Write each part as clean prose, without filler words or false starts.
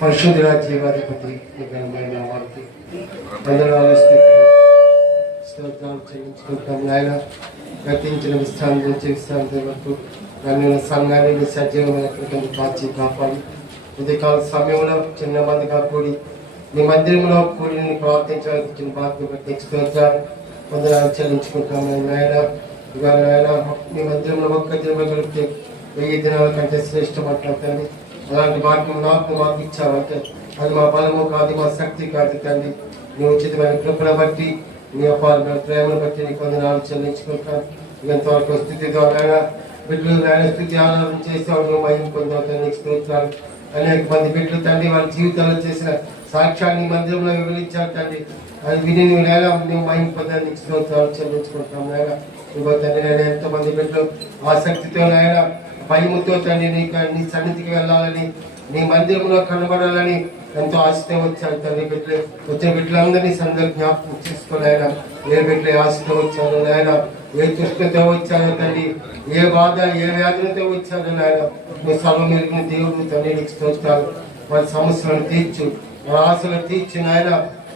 పరిశుద్ధ జీవాధిపతి ఘనమైన వారికి స్తోత్రాలు చెల్లించుకుంటాం. నాయన గతించిన విశ్రాంతి నుంచి విశ్రాంతి వరకు నన్ను సంఘాన్ని సజీవమైన కాచి కాపాడి ఉదయకాల సమయంలో చిన్న మందిగా కూడి నీ మందిరంలో కూడి నేను ప్రార్థించడానికి ఇచ్చిన బాధ్యత బట్టి స్తోత్రాలు వందనాలు చెల్లించుకుంటాం. నాయన ఇవాళ నాయన నీ మందిరంలో ఒక్క దినం గడిపితే 1000 దినాల కంటే శ్రేష్టమంటారు. అలాంటి వాటిని మాకు ఇచ్చావంటే అది మా బలము కాదు, మా శక్తి కాదు తండ్రి. నీ ఉచితమైన కృపను బట్టి నీ అపారమైన ప్రేమను బట్టి నీకు వందనాలు చెల్లించుకుంటాను. ఎంతవరకు స్థితి ద్వారా బిడ్డలు నాయన స్థితి ఆరాధన చేసేవాడు మహిమ పొందవుతాను. నీకు స్తోత్రాలు. అనేక మంది బిడ్డలు తండ్రి వాళ్ళ జీవితంలో చేసిన సాక్ష్యాన్ని మందిరంలో వివరించారు తండ్రి. అది విని నువ్వు నేల నువ్వు మహిమ పొందాలి. నీకు స్తోత్రాలు చెల్లించుకుంటాం. నాయన ఇంకో తండ్రి నేను ఎంతమంది బిడ్డలు ఆసక్తితో నాయన భయముతో తండ్రి నీ సన్నిధికి వెళ్ళాలని నీ మందిరంలో కనబడాలని ఎంతో ఆశతో వచ్చారు తండ్రి. బిడ్డలు వచ్చిన బిడ్డలందరినీ సందర్భ జ్ఞాపకం చేసుకుని ఆయన ఏ బిడ్డలు ఆశతో వచ్చారు నాయన, ఏ తృష్ణతో వచ్చారో తండ్రి, ఏ బాధ ఏ వ్యాధులతో వచ్చారో నాయన నువ్వు సర్వం మెరిగిన దేవుడు తండ్రి. నీకు స్తోత్రాలు. వాళ్ళ సమస్యలను తీర్చు, వాళ్ళ ఆశలను తీర్చు నాయన.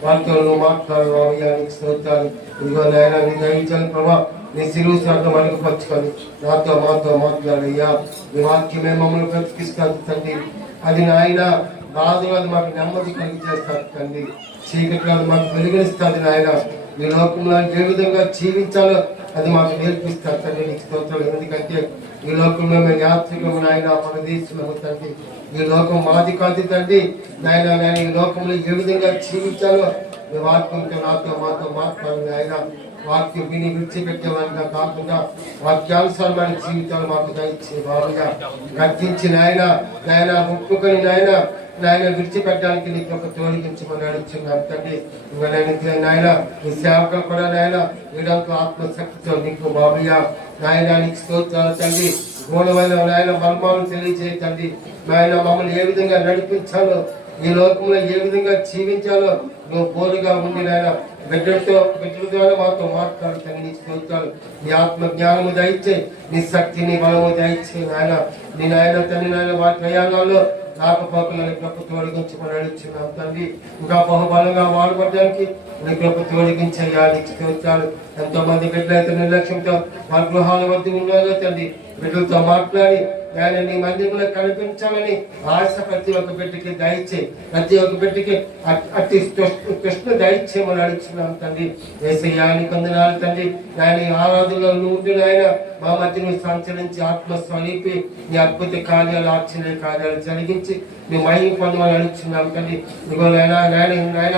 వాళ్ళతో నువ్వు మాట్లాడు నీకు స్తోత్రాలు. ఇదిగో నాయన నీ దయించాలి ప్రభా. నీ సిరువు శాతం అడుగుపరచుకొని నాతో మాతో మాట్లాడయ్యా. నీ వాక్యమే మమ్మల్ని బ్రతికిస్తాను తండ్రి. అది నాయన బాధలు అది మాకు నెమ్మది కలిగి చేస్తారు తండ్రి. చీకట్లో అది మాకు వెలుగునిస్తుంది నాయన. ఈ లోకంలో ఏ విధంగా జీవించాలో అది మాకు నేర్పిస్తారు తండ్రి. నీకు స్తోత్రాలు. ఎందుకంటే ఈ లోకంలో మేము యాత్రికులు నాయన, పరదేశులము తండ్రి. ఈ లోకం మాది కాదు తండ్రి నాయన. నేను ఈ లోకంలో ఏ విధంగా జీవించాలో మీ వాక్యంతో నాతో మాతో మాట్లాడు నాయన. వాక్యం విని విడిచిపెట్టేవాడిగా కాకుండా వాక్యానుసారమైన జీవితాలు మాకు దయచే బాబుగా గర్జించి నాయన నాయన ఒప్పుకొని నాయన నాయన విడిచిపెట్టడానికి నీకు ఒక తోడిగించమని అడుగుతున్నాం తండ్రి. నాయన ఈ సేవకులు కూడా నాయన వీడంతో ఆత్మశక్తితో నీకు బాబుగా నాయన నీకు స్తోత్రాలు తండ్రి. గూఢమైన నాయన మర్మాలను తెలియజేయండి నాయన. మమ్మల్ని ఏ విధంగా నడిపించాలో, ఈ లోకంలో ఏ విధంగా జీవించాలో నువ్వు పోలుగా ఉండి నాయన బిడ్డల ద్వారా మాతో మాట్లాడుతాను. నీ స్తోత్రాలు. నీ ఆత్మ జ్ఞానము దయచే, నీ శక్తి నీ బలము దయచే నాయన. నీ నాయన తండ్రి నాయన వారి ప్రయాణాల్లో రాకపోకలని కృప తోడిగించుకొని అడుగుతున్నాం తండ్రి. ఇంకా బహుబలంగా వాడబడడానికి నీ కృప తోడిగించయ్యా. నీకు స్తోత్రాలు. ఎంతో మంది బిడ్డలు అయితే నిర్లక్ష్యంతో వాళ్ళ గృహాల వద్ద ఉన్నారో తండ్రి. బిడ్డలతో మాట్లాడి ఆయన నీ మందిరంలో కనిపించాలని ఆశ ప్రతి ఒక్క బిడ్డకి దయచే, ప్రతి ఒక్క బిడ్డకి అతి కృష్ణ దయచేయమని అడుగుతున్నాం తండ్రి. యేసయ్యా నీకు వందనాలు తండ్రి. ఆయన ఆరాధనలో ఉండి ఆయన మా మధ్యను సంచరించి ఆత్మస్వరూపి నీ అద్భుత కార్యాలు ఆశ్చర్య కార్యాలు జరిగించి నీ మహిమ పొందమని అడుగుతున్నాం తండ్రి. ఇదిగో నాయన నాయన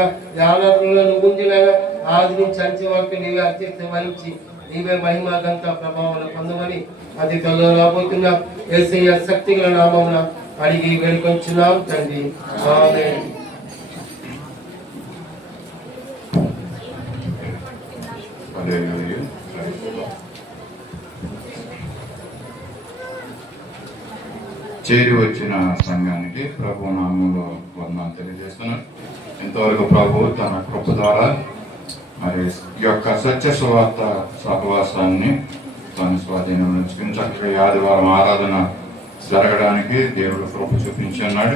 ఆరాధనలో నువ్వు ఉండి నాయన ఆది నుంచి అంచె వరకు నీవే అత్యంత వహించి నీవే మహిమ గంత ప్రభావాలు పొందమని అది త్వరలో రాబోతున్నా యేసయ్య శక్తి గల నామమున అడిగి వేడుకొంచున్నాం తండ్రి. ఆమేన్. చేరి వచ్చిన సంఘానికి ప్రభు నామంలో వందనాలు తెలియజేస్తున్నాను. ఇంతవరకు ప్రభు తన కృప ద్వారా మరి ఈ యొక్క సత్య సువార్త సహవాసాన్ని తన స్వాధీనం ఉంచుకుని చక్కగా ఆదివారం ఆరాధన జరగడానికి దేవుడు కృప చూపించున్నాడు.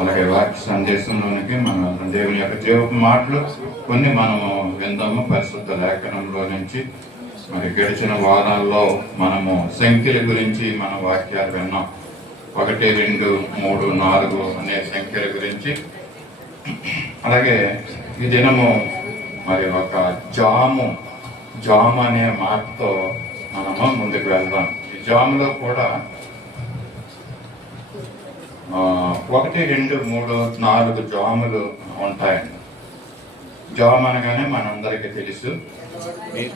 అలాగే వాక్య సందేశంలోనికి మన దేవుని యొక్క జీవపు మాటలు కొన్ని మనము విందాము. పరిశుద్ధ లేఖనంలో నుంచి మరి గడిచిన వారాల్లో మనము సంఖ్యల గురించి మన వాక్యాలు విన్నాం. 1, 2, 3, 4 అనే సంఖ్యల గురించి. అలాగే ఈ దినము మరి ఒక జాము అనే మాటతో మనము ముందుకు వెళ్దాం. ఈ జాములో కూడా 1, 2, 3, 4 జాములు ఉంటాయండి. జాము అనగానే మనందరికీ తెలుసు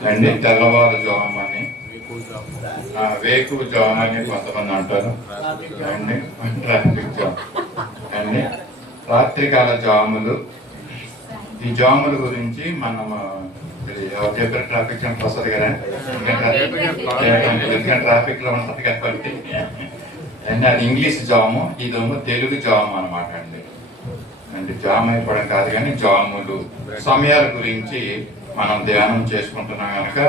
అండి, తెల్లవారు జాము అని, వేకువ జాము అని కొంతమంది అంటారు అండి, ట్రాఫిక్ జామ్ అండి, రాత్రికాల జాములు. ఈ జాముల గురించి మనం ట్రాఫిక్ జామ్ వస్తుంది కదా, ట్రాఫిక్ లో ఉంటుంది కాబట్టి అండ్ అది ఇంగ్లీష్ జాము, ఇదేమో తెలుగు జాము అనమాట అండి. అంటే జామ్ అయిపోవడం కాదు కానీ జాములు సమయాల గురించి మనం ధ్యానం చేసుకుంటున్నాం కనుక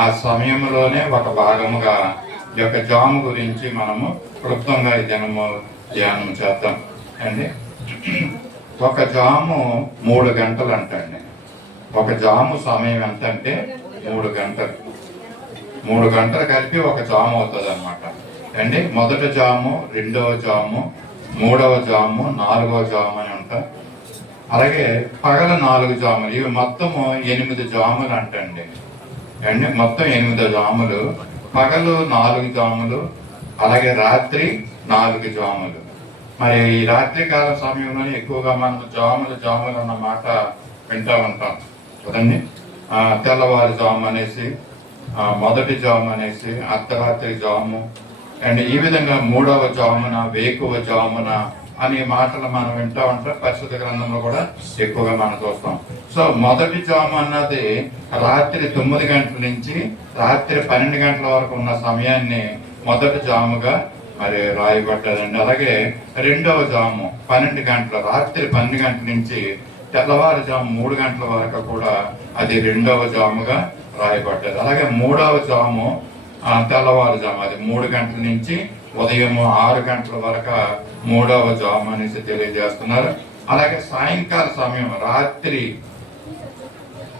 ఆ సమయంలోనే ఒక భాగముగా ఈ యొక్క జాము గురించి మనము క్లుప్తంగా ఈ దినము ధ్యానం చేద్దాం అండి. ఒక జాము 3 గంటలు అంటండి. ఒక జాము సమయం ఎంత అంటే 3 గంటలు. 3 గంటలు కలిపి ఒక జాము అవుతుంది అనమాట అండి. మొదటి జాము, రెండవ జాము, 3వ జాము, 4వ జాము అని ఉంటాయి. అలాగే పగల 4 జాములు, ఇవి మొత్తము 8 జాములు అంటండి అండి. మొత్తం 8 జాములు, పగలు 4 జాములు, అలాగే రాత్రి 4 జాములు. మరి ఈ రాత్రి కాల సమయంలోనే ఎక్కువగా మనం జాములు అన్న మాట వింటా ఉంటాం కదండి. తెల్లవారు జాము అనేసి, మొదటి జాము అనేసి, అర్ధరాత్రి జాము అండ్ ఈ విధంగా 3వ జామున, వేకువ జామున అనే మాటలు మనం వింటా ఉంటాం. పరిశుద్ధ గ్రంథంలో కూడా ఎక్కువగా మనం చూస్తాం. సో మొదటి జాము అన్నది రాత్రి 9 గంటల నుంచి రాత్రి 12 గంటల వరకు ఉన్న సమయాన్ని మొదటి జాముగా మరి రాయబడ్డదండి. అలాగే రెండవ జాము 12 గంటల, రాత్రి 12 గంటల నుంచి తెల్లవారుజాము 3 గంటల వరకు కూడా అది రెండవ జాముగా రాయబడ్డది. అలాగే 3వ జాము తెల్లవారుజాము, అది 3 గంటల నుంచి ఉదయం 6 గంటల వరకు 3వ జాము అనేసి తెలియజేస్తున్నారు. అలాగే సాయంకాల సమయం, రాత్రి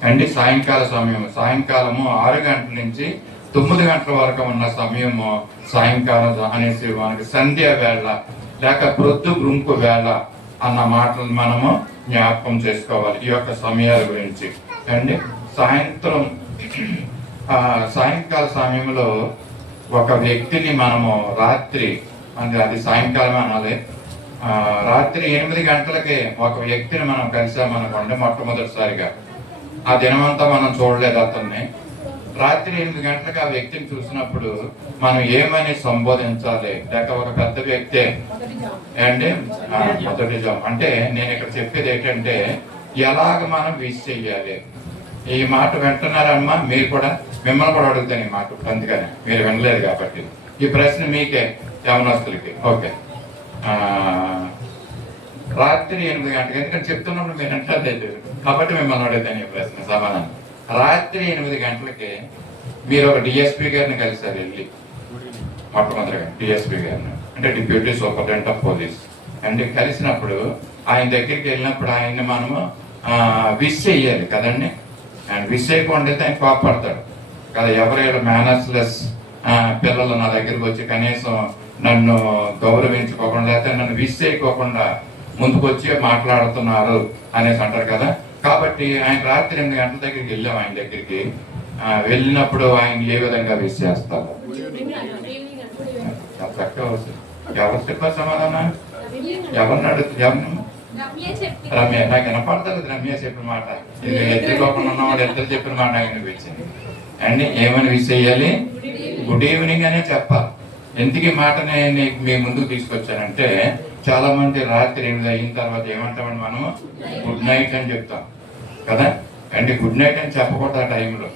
అండి సాయంకాల సమయం, సాయంకాలము 6 గంటల నుంచి 9 గంటల వరకు ఉన్న సమయము సాయంకాలం అనేసి మనకి సంధ్య వేళ లేక ప్రొద్దు గుంపు వేళ అన్న మాటలు మనము జ్ఞాపకం చేసుకోవాలి ఈ యొక్క సమయాల గురించి అండి. సాయంకాల సమయంలో ఒక వ్యక్తిని మనము రాత్రి అంటే అది సాయంకాలం అనాలి, రాత్రి 8 గంటలకి ఒక వ్యక్తిని మనం కలిసామనుకోండి మొట్టమొదటిసారిగా, ఆ దినమంతా మనం చూడలేదు అతన్ని. రాత్రి 8 గంటలకు ఆ వ్యక్తిని చూసినప్పుడు మనం ఏమని సంబోధించాలి? లేక ఒక పెద్ద వ్యక్తే అండి మొదటి జాము అంటే నేను ఇక్కడ చెప్పేది ఏంటంటే ఎలాగ మనం విష్ చెయ్యాలి. ఈ మాట వింటున్నారమ్మా మీరు కూడా? మిమ్మల్ని కూడా అడుగుతాను ఈ మాట, అందుకని మీరు వినలేదు కాబట్టి ఈ ప్రశ్న మీకే, యవనస్తులకి. ఓకే, రాత్రి 8 గంటలకు, ఎందుకంటే చెప్తున్నప్పుడు మీరు అంటలేదు కాబట్టి మిమ్మల్ని అడుగుతాను ఈ ప్రశ్న సమాధానం. రాత్రి 8 గంటలకి మీరు ఒక డిఎస్పీ గారిని కలిసారు, వెళ్ళి మొట్టమొదటిగా డిఎస్పీ గారిని అంటే డిప్యూటీ సూపరింటెండెంట్ ఆఫ్ పోలీస్ అంటే కలిసినప్పుడు ఆయన దగ్గరికి వెళ్ళినప్పుడు ఆయన్ని మనము విష్ చెయ్యాలి కదండి. అండ్ విష్ చేయకుండా ఆయన కోపడతాడు కదా. ఎవరైనా మేనర్స్లెస్ పిల్లలు నా దగ్గరికి వచ్చి కనీసం నన్ను గౌరవించుకోకుండా లేకపోతే నన్ను విష్ చేయకోకుండా ముందుకు వచ్చి మాట్లాడుతున్నారు అనేసి అంటారు కదా. కాబట్టి ఆయన రాత్రి 8 గంటల దగ్గరికి వెళ్ళాం. ఆయన దగ్గరికి వెళ్ళినప్పుడు ఆయన ఏ విధంగా విష్ చేస్తారు? ఎవరు చెప్పారు సమాధానం? ఎవరిని అడుగుతుంది? రమ్య. నాకు వినపడతారు రమ్య చెప్పిన మాట, ఇది ఎత్తుకోకుండా ఉన్నవాడు ఎత్తు చెప్పిన మాట నాకు వినిపించింది అండి. ఏమని విష్ చేయాలి? గుడ్ ఈవినింగ్ అనే చెప్పాలి. ఎందుకు ఈ మాట నేను మీ ముందుకు తీసుకొచ్చానంటే చాలా మంది రాత్రి 8 అయిన తర్వాత ఏమంటామని మనము గుడ్ నైట్ అని చెప్తాం కదా అండి. గుడ్ నైట్ అని చెప్పకూడదు ఆ టైంలో.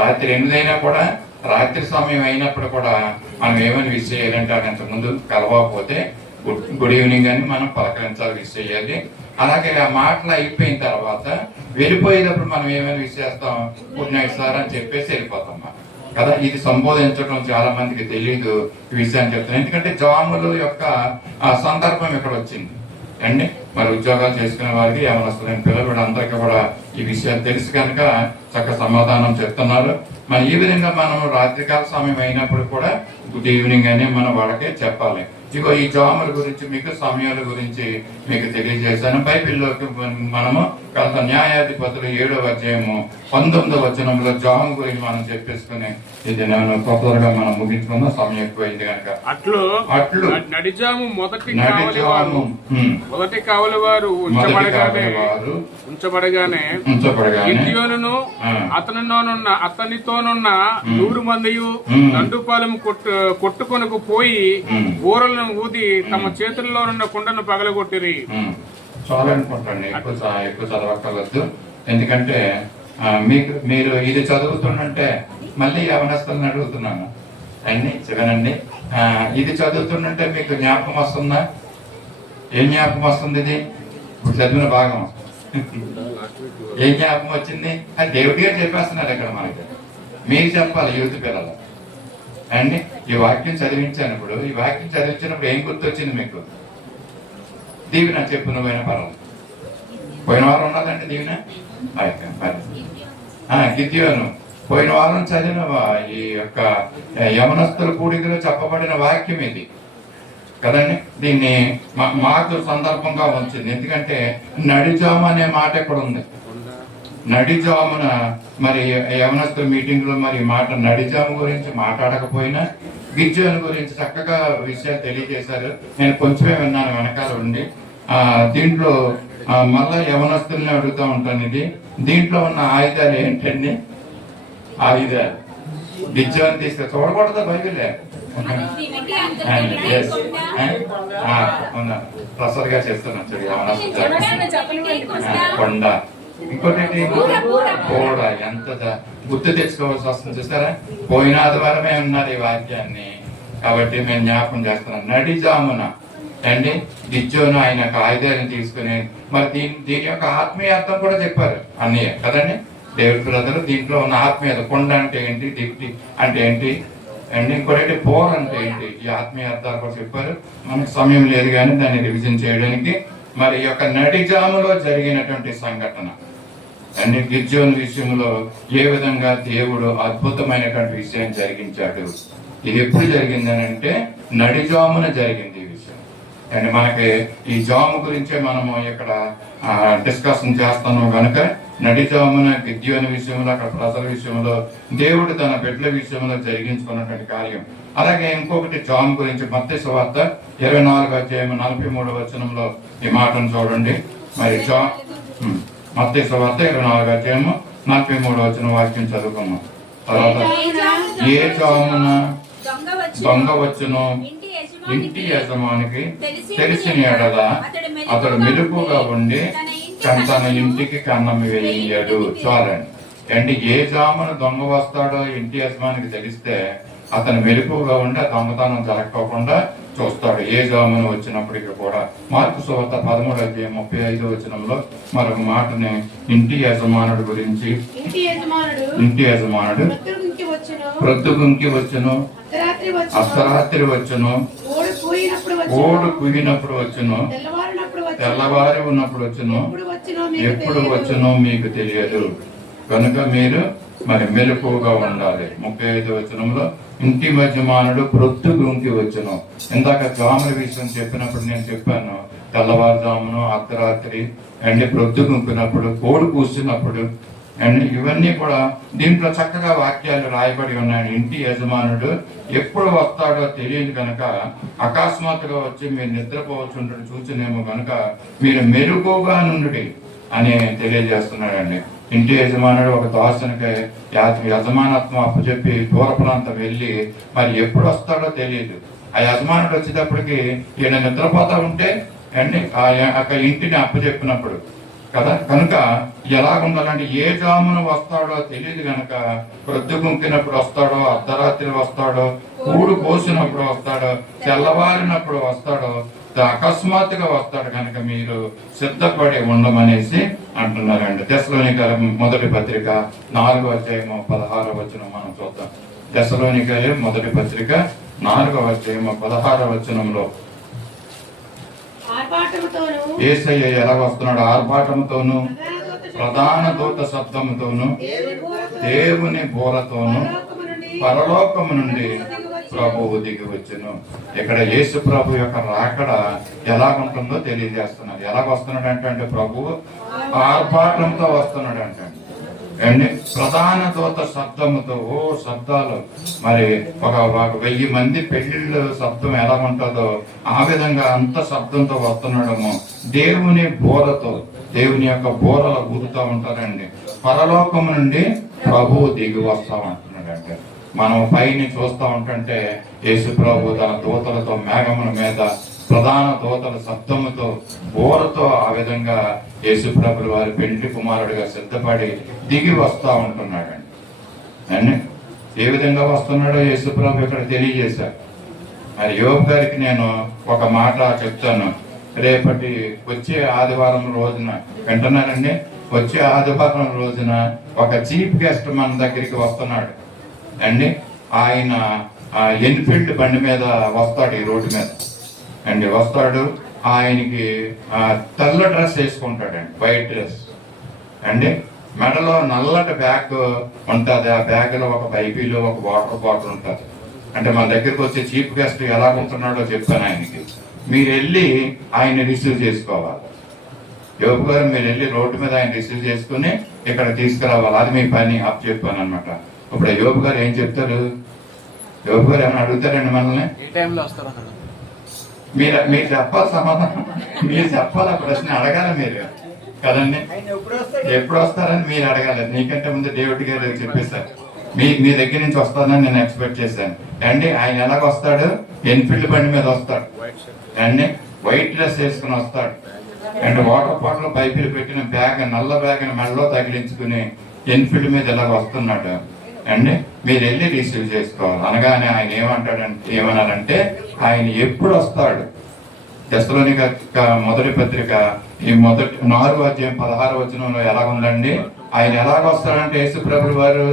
రాత్రి 8 అయినా కూడా, రాత్రి సమయం అయినప్పుడు కూడా మనం ఏమని విష్ చేయాలంటే అంతకుముందు కలవకపోతే గుడ్ ఈవినింగ్ అని మనం పలకరించాలి, విష్ చేయాలి. అలాగే ఆ మాటలు అయిపోయిన తర్వాత వెళ్ళిపోయేటప్పుడు మనం ఏమైనా విష్ చేస్తాం? గుడ్ నైట్ సార్ అని చెప్పేసి వెళ్ళిపోతాం కదా. ఇది సంబోధించడం చాలా మందికి తెలియదు ఈ విషయాన్ని చెప్తాను. ఎందుకంటే జాముల యొక్క సందర్భం ఇక్కడ వచ్చింది అండి. మరి ఉద్యోగాలు చేసుకునే వారికి యవనస్తులైన పిల్లలు అందరికీ కూడా ఈ విషయాలు తెలుసు కనుక చక్కగా సమాధానం చెప్తున్నారు. మరి ఈ విధంగా మనం రాత్రికాల సమయం అయినప్పుడు కూడా గుడ్ ఈవినింగ్ అని మనం వాళ్ళకే చెప్పాలి. ఇగో ఈ జాముల గురించి మీకు, సమయాల గురించి మీకు తెలియజేశాను. బైబిల్లోకి మనము గత న్యాయాధిపతులు 7వ అధ్యాయము 19వ వచనంలో జాము గురించి మనం చెప్పేసుకుని ఇది నేను తొందరగా మనం ముగించుకుందాం, సమయం ఎక్కువైంది కనుక. అట్లు నడిజాము మొదటి కావలి వారు ఉంచబడగానే గిద్యోనును అతనితోనున్న 100 మందియు దండుపాలెము కొట్టుకొనకు పోయి ఊరలను ఊది తమ చేతుల్లో ఉన్న కుండను పగలగొట్టిరి. చాలా అనుకుంటాండి, ఎక్కువ చదవక్కర్లేదు. ఎందుకంటే మీరు ఇది చదువుతుంటే మళ్ళీ యవనస్తులను అడుగుతున్నాను అండి, వినండి. ఇది చదువుతుంటే మీకు జ్ఞాపకం వస్తుందా? ఏం జ్ఞాపకం వస్తుంది? ఇది ఇప్పుడు చదివిన భాగం ఏం జ్ఞాపకం వచ్చింది? అది దేవుడిగా చెప్పేస్తున్నారు ఇక్కడ మనకి. మీరు చెప్పాలి యూత్ పిల్లలు అండి. ఈ వాక్యం చదివించినప్పుడు ఏం గుర్తొచ్చింది మీకు? దీవి నా చెప్పు నువ్వైనా పర్వాలేదు. పోయిన వారం ఉన్నదండి దీవెన అయితే మరి గిద్యోను పోయిన వారం చదివిన ఈ యొక్క యవనస్తుల కూడికలో చెప్పబడిన వాక్యం ఇది కదండి. దీన్ని మాకు సందర్భంగా ఉంచింది. ఎందుకంటే నడిజాము అనే మాట ఎక్కడ ఉంది. నడిజామున మరి యవనస్తుల మీటింగ్ లో మరి మాట నడిజాము గురించి మాట్లాడకపోయినా గిద్యోను గురించి చక్కగా విషయాలు తెలియజేశారు. నేను కొంచెమే విన్నాను వెనకాల ఉండి. దీంట్లో మళ్ళా యవనస్తుల్ని అడుగుతూ ఉంటాను. దీంట్లో ఉన్న ఆయుధాలు ఏంటండి? ఆయుధాలు గిద్యోను తీస్తే చూడకూడదా బైబిలే? ప్రసాద్ గారు చేస్తున్నాను కొండ. ఇంకోటి కోడ. ఎంత గుర్తు తెచ్చుకోవాల్సి వస్తుంది చూసారా. పోయిన ఆదివారమే ఉన్నారు ఈ వాక్యాన్ని, కాబట్టి మేము జ్ఞాపకం చేస్తున్నాం. నడిజామున అండి గిద్యోను ఆయన ఆయుధాన్ని తీసుకుని మరి దీని యొక్క ఆత్మీయ అర్థం కూడా చెప్పారు అన్నయ్య కదండి. డేవిడ్ బ్రదర్ దీంట్లో ఉన్న ఆత్మీయత. కొండ అంటే ఏంటి, దిక్టి అంటే ఏంటి అండ్ ఇంకోటి పోర్ అంటే ఏంటి, ఈ ఆత్మీయ అర్థాలు కూడా చెప్పారు. మనకు సమయం లేదు కానీ దాన్ని రివిజన్ చేయడానికి. మరి ఈ యొక్క నడిజాములో జరిగినటువంటి సంఘటన అండ్ గిద్యోను విషయంలో ఏ విధంగా దేవుడు అద్భుతమైనటువంటి విషయం జరిగించాడు. ఇది ఎప్పుడు జరిగింది అని అంటే నడిజామున జరిగింది ఈ విషయం. అండ్ మనకి ఈ జాము గురించే మనము ఇక్కడ డిస్కషన్ చేస్తాము కనుక నడిజామున గిద్యోను విషయంలో అక్కడ ప్రజల విషయంలో దేవుడు తన బిడ్డల విషయంలో జరిగించుకున్నటువంటి కార్యం. అలాగే ఇంకొకటి జాము గురించి మత్తయి సువార్త 24వ అధ్యాయం 43వ వచనంలో ఈ మాటను చూడండి. మరి మత్తయి సువార్త 24వ అధ్యాయం 43వ వచనం వాక్యం చదువుకున్నాం. తర్వాత ఏ జామున దొంగ వచ్చును ఇంటి యజమానికి తెలిసిన ఎడల అతడు మెలుపుగా ఉండి తన ఇంటికి కన్నం వేయడు. చాలండి. అంటే ఏ జామున దొంగ వస్తాడో ఇంటి యజమానికి తెలిస్తే అతను మెలుపుగా ఉండి ఆ దొంగతనం జరగకోకుండా చూస్తాడు. ఏ జామున వచ్చినప్పటికీ కూడా. మార్కు సువార్త 13వ అధ్యాయం 35వ వచనంలో మరొక మాటని ఇంటి యజమానుడు గురించి, ఇంటి యజమానుడు ప్రొద్దుగుంకి వచ్చును, అర్ధరాత్రి వచ్చును, ఓడు కూగినప్పుడు వచ్చును, తెల్లవారి ఉన్నప్పుడు వచ్చును, ఎప్పుడు వచ్చునో మీకు తెలియదు కనుక మీరు మరి మెలకువగా ఉండాలి. 35వ వచనంలో ఇంటి యజమానుడు ప్రొద్దుగుంకి వచ్చును. ఇందాక జాముల విషయం చెప్పినప్పుడు నేను చెప్పాను తెల్లవారుజామును, అర్ధరాత్రి అండ్ ప్రొద్దుగుంకినప్పుడు, కోడి కూర్చున్నప్పుడు అండ్ ఇవన్నీ కూడా దీంట్లో చక్కగా వాక్యాలు రాయబడి ఉన్నాయి. ఇంటి యజమానుడు ఎప్పుడు వస్తాడో తెలియదు కనుక అకస్మాత్తుగా వచ్చి మీరు నిద్రపోవచ్చు చూసినేమో కనుక మీరు మెరుగుగా నుండి అని తెలియజేస్తున్నాడండి. ఇంటి యజమానుడు ఒక దాసునికి యజమానత్వం అప్పచెప్పి దూర ప్రాంతం వెళ్ళి మరి ఎప్పుడు వస్తాడో తెలియదు. ఆ యజమానుడు వచ్చేటప్పటికి ఈయన నిద్రపోతా ఉంటే అండి ఆ ఇంటిని అప్పచెప్పినప్పుడు కదా కనుక ఎలాగుండాలంటే ఏ జామున వస్తాడో తెలియదు కనుక ప్రొద్దుగుంకినప్పుడు వస్తాడో, అర్ధరాత్రి వస్తాడో, కూడు కోసినప్పుడు వస్తాడో, తెల్లవారినప్పుడు వస్తాడో, అకస్మాత్తుగా వస్తాడు కనుక మీరు సిద్ధపడి ఉండమనేసి అంటున్నారండి. తెస్సలోనికైయుల మొదటి పత్రిక 4వ అధ్యాయం 16వ వచనం మనం చూద్దాం. తెస్సలోనికైయుల మొదటి పత్రిక 4వ అధ్యాయం 16వ వచనంలో యేసయ్య ఎలా వస్తున్నాడు? ఆర్భాటముతోను, ప్రధాన దూత శబ్దముతోను, దేవుని బోరతోను పరలోకము నుండి ప్రభువు దిగి వచ్చును. ఇక్కడ యేసు ప్రభు యొక్క రాకడ ఎలాగుంటుందో తెలియజేస్తున్నారు. ఎలాగొస్తున్నాడు అంటే ప్రభువు ఆర్భాటంతో వస్తున్నాడు అంటే అండి ప్రధాన దూత శబ్దముతో. శబ్దాలు మరి ఒక 1000 మంది పెళ్లిళ్ళ శబ్దం ఎలా ఉంటుందో ఆ విధంగా అంత శబ్దంతో వస్తున్నాడము. దేవుని బోరతో, దేవుని యొక్క బోరలు ఊరుతూ ఉంటారండి. పరలోకం నుండి ప్రభువు దిగి వస్తామంటున్నాడంటే మనం పైని చూస్తూ ఉంటుంటే యేసు ప్రభు తన దూతలతో మేఘముల మీద ప్రధాన దూతల శబ్దముతో బోరతో ఆ విధంగా యేసు ప్రభులు వారి పెండ్లి కుమారుడిగా సిద్ధపడి దిగి వస్తా ఉంటున్నాడండి. అండి ఏ విధంగా వస్తున్నాడో యేసు ప్రభు ఇక్కడ తెలియజేశారు. మరి యోబు గారికి నేను ఒక మాట చెప్తాను. రేపటి వచ్చే ఆదివారం రోజున వింటున్నారండి, వచ్చే ఆదివారం రోజున ఒక చీఫ్ గెస్ట్ మన దగ్గరికి వస్తున్నాడు అండి. ఆయన ఎన్ఫీల్డ్ బండి మీద వస్తాడు, ఈ రోడ్డు మీద అండి వస్తాడు. ఆయనకి తెల్ల డ్రెస్ వేసుకుంటాడండి, వైట్ డ్రెస్ అండి. మెడలో నల్లటి బ్యాగ్ ఉంటుంది. ఆ బ్యాగ్ లో ఒక బైబిల్, ఒక వాటర్ బాటిల్ ఉంటుంది. అంటే మన దగ్గరికి వచ్చే చీఫ్ గెస్ట్ ఎలా ఉంటున్నాడో చెప్పాను ఆయనకి. మీరు వెళ్ళి ఆయన రిసీవ్ చేసుకోవాలి. యోబు గారు మీరు వెళ్ళి రోడ్డు మీద ఆయన రిసీవ్ చేసుకుని ఇక్కడ తీసుకురావాలి, అది మీ పని అప్ చెప్పాను అనమాట. ఇప్పుడు యోబు గారు ఏం చెప్తారు? యోబు గారు ఏమైనా అడుగుతారండి మనల్ని? మీరు చెప్పాలి సమాధానం, మీరు చెప్పాలి. ఆ ప్రశ్న అడగాలి మీరు కదండి. ఎప్పుడు వస్తారని మీరు అడగాలి. నీకంటే ముందు డేవిడ్ గారు చెప్పేశారు మీ దగ్గర నుంచి వస్తానని నేను ఎక్స్పెక్ట్ చేశాను అండి. ఆయన ఎలాగ వస్తాడు? ఎన్ఫీల్డ్ బండి మీద వస్తాడు అండి, వైట్ డ్రెస్ వేసుకుని వస్తాడు అండ్ వాటర్ బాటిల్ పైపులు పెట్టిన బ్యాగ్, నల్ల బ్యాగ్ మెడలో తగిలించుకుని ఎన్ఫీల్డ్ మీద ఇలాగ వస్తున్నాడు అండి. మీరు వెళ్ళి రిసీవ్ చేసుకోవాలి. అనగానే ఆయన ఏమన్నారంటే ఆయన ఎప్పుడు వస్తాడు? తెస్సలోనిక మొదటి పత్రిక ఈ 4వ అధ్యాయం 16వ వచనంలో ఎలా ఉందండి? ఆయన ఎలాగ వస్తాడంటే యేసు ప్రభువు వారు